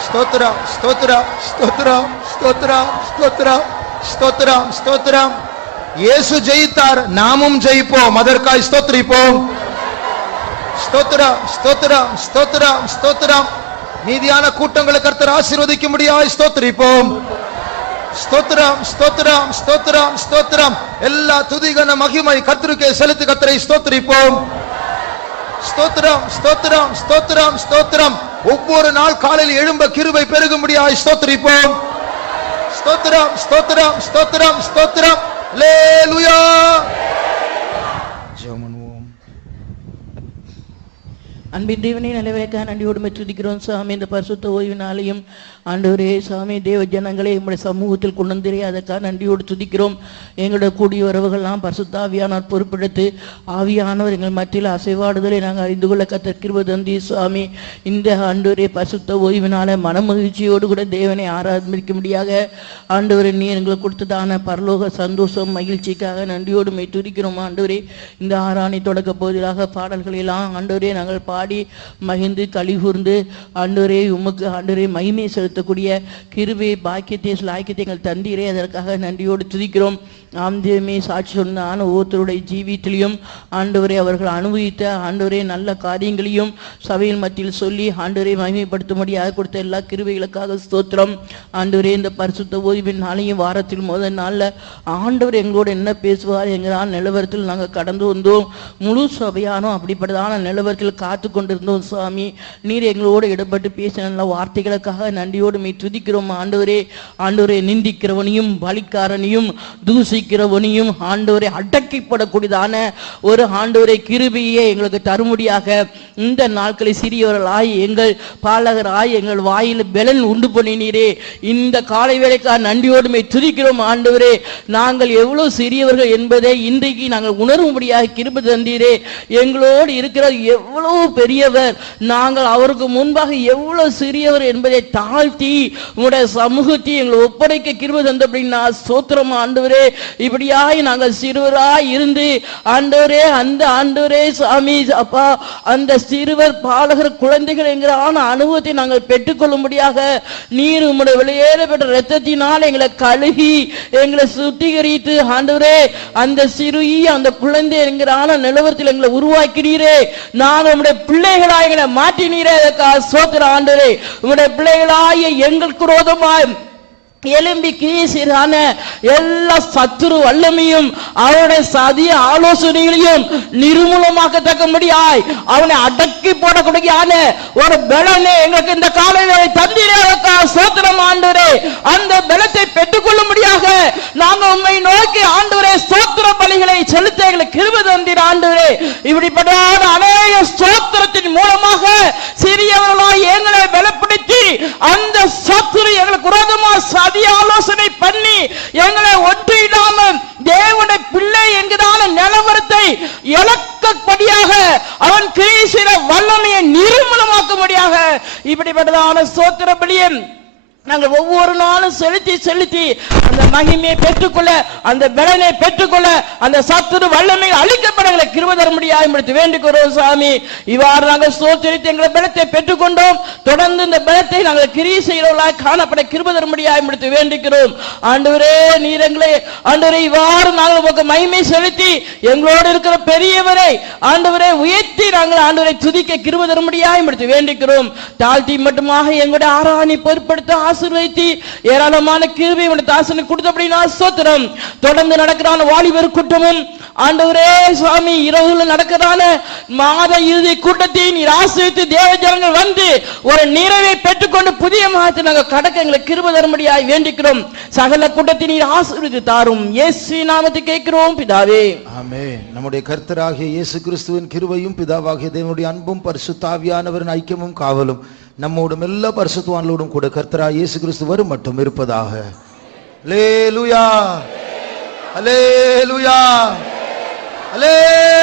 ஸ்தோத்திரம், ஸ்தோத்திரம், ஸ்தோத்திரம், ஸ்தோத்திரம், ஸ்தோத்திரம், ஸ்தோத்திரம், ஸ்தோத்திரம். இயேசு ஜெயித்தார், நாமும் ஜெயிப்போம். அதற்காய் ஸ்தோத்திரிப்போம். ஸ்தோத்திரம், ஸ்தோத்திரம், ஸ்தோத்திரம், ஸ்தோத்திரம். மீதியான கூட்டங்களை கர்த்தர் ஆசீர்வதிக்கும்படியாய் ஸ்தோத்திரிப்போம். ஸ்தோத்திரம், ஸ்தோத்திரம், ஸ்தோத்திரம், ஸ்தோத்திரம். எல்லா துதிகன மகிமை கர்த்தருக்கே செலுத்தி கர்த்தரை ஸ்தோத்திரிப்போம். ஸ்தோத்திரம், ஸ்தோத்திரம், ஸ்தோத்திரம், ஸ்தோத்திரம். ஒவ்வொரு நாள் காலையில் எழும்ப கிருபை பெருகும்படியாய் ஸ்தோத்திரிப்போம். ஸ்தோத்திரம், ஸ்தோத்திரம், ஸ்தோத்திரம், ஸ்தோத்திரம். அல்லேலூயா. ஜெபமனுவோம். அன்பின் தேவனே, நல்லவரேக்காக நன்றியோடு துதிக்கிறோம் சாமி. இந்த பரிசுத்த ஓய்வினாலையும் ஆண்டவரே சாமி, தேவ ஜனங்களை எங்களுடைய சமூகத்தில் கொண்டு வந்து அதற்காக நன்றியோடு துதிக்கிறோம். எங்களுடைய கூடிய உறவுகள்லாம் பரிசுத்த ஆவியானவர் பொறுப்பெடுத்து ஆவியானவர் எங்கள் மத்தியில் அசைவாடுதலை நாங்கள் அறிந்து கொள்ள கர்த்தர் கிருபை தந்தி சுவாமி. இந்த ஆண்டவரே பரிசுத்த ஓய்வினால மனமகிழ்ச்சியோடு கூட தேவனை ஆராதிக்கும்படியாக ஆண்டவரை நீ எங்களுக்கு கொடுத்ததான பரலோக சந்தோஷம் மகிழ்ச்சிக்காக நன்றியோடு துதிக்கிறோம். ஆண்டவரே, இந்த ஆராணி தொடக்க பகுதியாக பாடல்களை எல்லாம் ஆண்டவரே நாங்கள் பாடி மகிழ்ந்து கலிகூர்ந்து ஆண்டவரே உமக்கு ஆண்டவரே மகிமை செலுத்தக்கூடிய கிருபை பாக்கியத்தை லாக்கியத்தை எங்கள் தந்தீரே, அதற்காக நன்றியோடு துதிக்கிறோம். ஆம்தேமே சாட்சி சொன்ன ஒவ்வொருத்தருடைய ஜீவியத்திலையும் ஆண்டவரே அவர்கள் அனுபவித்த ஆண்டவரே நல்ல காரியங்களையும் சபையின் மத்தியில் சொல்லி ஆண்டவரை மகிமைப்படுத்தும்படியாக கொடுத்த எல்லா கிருபைகளுக்காக ஸ்தோத்திரம். ஆண்டவரே, இந்த பரிசுத்த ஓய்வின் நாளையும் வாரத்தில் முதல் நாளில் ஆண்டவர் எங்களோட என்ன பேசுவார் எங்களால் நிலவரத்தில் நாங்கள் கடந்து வந்தோம். முழு சபையானோம் அப்படிப்பட்டதான நிலவரத்தில் காத்து கொண்டிருந்தோம் சுவாமி. நீர் எங்களோடு இடப்பட்டு பேசின நல்ல வார்த்தைகளுக்காக நன்றியோடு மே துதிக்கிறோம் ஆண்டவரே. ஆண்டவரே, நிந்திக்கிறவனையும் பலிக்காரனையும் தூசிக்கிறவனையும் ஆண்டவரே அடக்கிப்படக்கூடியதான ஒரு ஆண்டவரே கிருபையை எங்களுக்கு தரும்படியாக இந்த நாட்களை சிறியவர்களாய் எங்கள் பாலகராய் எங்கள் வாயில் பெலன் உண்டு பண்ணினீரே. இந்த காலை வேளைக்காக நன்றியோடு மே துதிக்கிறோம் ஆண்டவரே. நாங்கள் எவ்வளவு சிறியவர்கள் என்பதை இன்றைக்கு நாங்கள் உணரும்படியாக கிருபை தந்தீரே. எங்களோடு இருக்கிற எவ்வளவு பெரியவர், நாங்கள் அவருக்கு முன்பாக எவ்வளவு சிறியவர் என்பதை தாழ்த்தி உங்களுடைய சமூகத்தை எங்களை ஒப்படைக்க கிருபை தந்தபடினா ஸ்தோத்திரம் ஆண்டவரே. இப்படியாய் நாங்கள் சிறுவராய் இருந்து ஆண்டவரே, அந்த ஆண்டவரே சாமி அப்பா, அந்த சிறுவர் பாலகர் குழந்தைகள் என்கிற அனுபவத்தை நாங்கள் பெற்றுக்கொள்ளும்படியாக நீர் உம்முடைய வெளியேற பெற்ற இரத்தத்தினால் எங்களை கழுகி எங்களை சுத்திகரித்து ஆண்டவரே, அந்த சிறுயி அந்த குழந்தை என்கிற நிலவரத்தில் எங்களை உருவாக்கினீரே. நாங்கள் உம்முடைய பிள்ளைகளாய் எங்களை மாற்றினீரே. அதற்காக ஸ்தோத்திரம் ஆண்டவரே. உம்முடைய பிள்ளைகளாய எங்களுக்கு விரோதமாய் எலும்பி கீசிறான எல்லா சத்துரு வல்லமையும் அவனுடைய சதிய ஆலோசனைகளையும் நிர்மூலமாக்கத்தக்கபடியாய் அவனை அடக்கி போடக்கூடியான ஒரு பலனை எங்களுக்கு இந்த காலையில தந்தீரே. ஸ்தோத்திரம் ஆண்டவரே. அந்த பலத்தை பெற்றுக்கொள்ளும்படியாக நாங்கள் உம்மை நோக்கி ஆண்டவரே ஸ்தோத்திர பலிகளை செலுத்த எங்களுக்கு கிருபை தந்தீர் ஆண்டவரே. இப்படிப்பட்ட அநேக ஸ்தோத்திரத்தின் மூலமாக சிறியவர்களாய் எங்களை பலப்படுத்தி அந்த சத்துரு எங்களுக்கு விரோதமாக ஆலோசனை பண்ணி எங்களை ஒன்றிடாமல் தேவனுடைய பிள்ளை என்கிறான நிலவரத்தை இழக்கப்படியாக அவன் கிரீசிற வல்லமையை நிர்மூலமாக்கும்படியாக இப்படிப்பட்டதான ஸ்தோத்திர பலியை நாங்கள் ஒவ்வொரு நாளும் செலுத்தி செலுத்தி அந்த மகிமையை பெற்றுக்கொள்ள, அந்த பலனை பெற்றுக்கொள்ள, அந்த சத்துரு வல்லமை அழிக்கப்பட எங்களை கிருபை தரும்படியாக வேண்டிக்கிறோம் சாமி. இவ்வாறு நாங்கள் ஸ்தோத்திரித்து எங்களை பலத்தை பெற்றுக்கொண்டோம். தொடர்ந்து இந்த பலத்தை நாங்கள் கிரியை செய்கிறவர்களாக காணப்பட கிருபை தரும்படியாக வேண்டிக்கிறோம் ஆண்டவரே. நீர் எங்களை ஆண்டவரே இவ்வாறு நாங்கள் உங்களுக்கு மகிமை செலுத்தி எங்களோடு இருக்கிற பெரியவரை ஆண்டவரை உயர்த்தி நாங்கள் ஆண்டவரை துதிக்க கிருபை தரும்படியாக வேண்டிக்கிறோம். தாழ்த்தி மட்டுமாக எங்களுடைய ஆராணி பொருட்படுத்த ஆசீர்வதித்து ஏராளமான கிருபை உடைய தாசனுக்கு கொடுத்தபடினா ஸ்தோத்திரம். தொடர்ந்து நடக்கிறான வாலிபர் கூட்டமும் ஆண்டவரே சுவாமி இரவுல நடக்கிறான மாத இறுதி கூட்டத்தை நீர் ஆசீர்வதித்து தேவ ஜனங்கள் வந்து ஒரு நிறைவை பெற்றுக்கொண்டு புதிய மாதத்தை நாங்கள் கடக்க எங்களை கிருபை தரும்படியாய் வேண்டிக்கிறோம். சகல கூட்டத்தை நீர் ஆசீர்வதித்து தாரும். இயேசு நாமத்தை கேட்கிறோம் பிதாவே, ஆமென். நம்முடைய கர்த்தராகிய இயேசு கிறிஸ்துவின் கிருபையும் பிதாவாகிய தேவனுடைய அன்பும் பரிசுத்த ஆவியானவரின் ஐக்கியமும் காவலும் நம்மோடும் எல்லா பரிசுத்தவான்களோடும் கூட கர்த்தராகிய இயேசு கிறிஸ்து வரும் மட்டும் இருப்பதாக. அல்லேலூயா, அல்லேலூயா, அல்லேலூயா.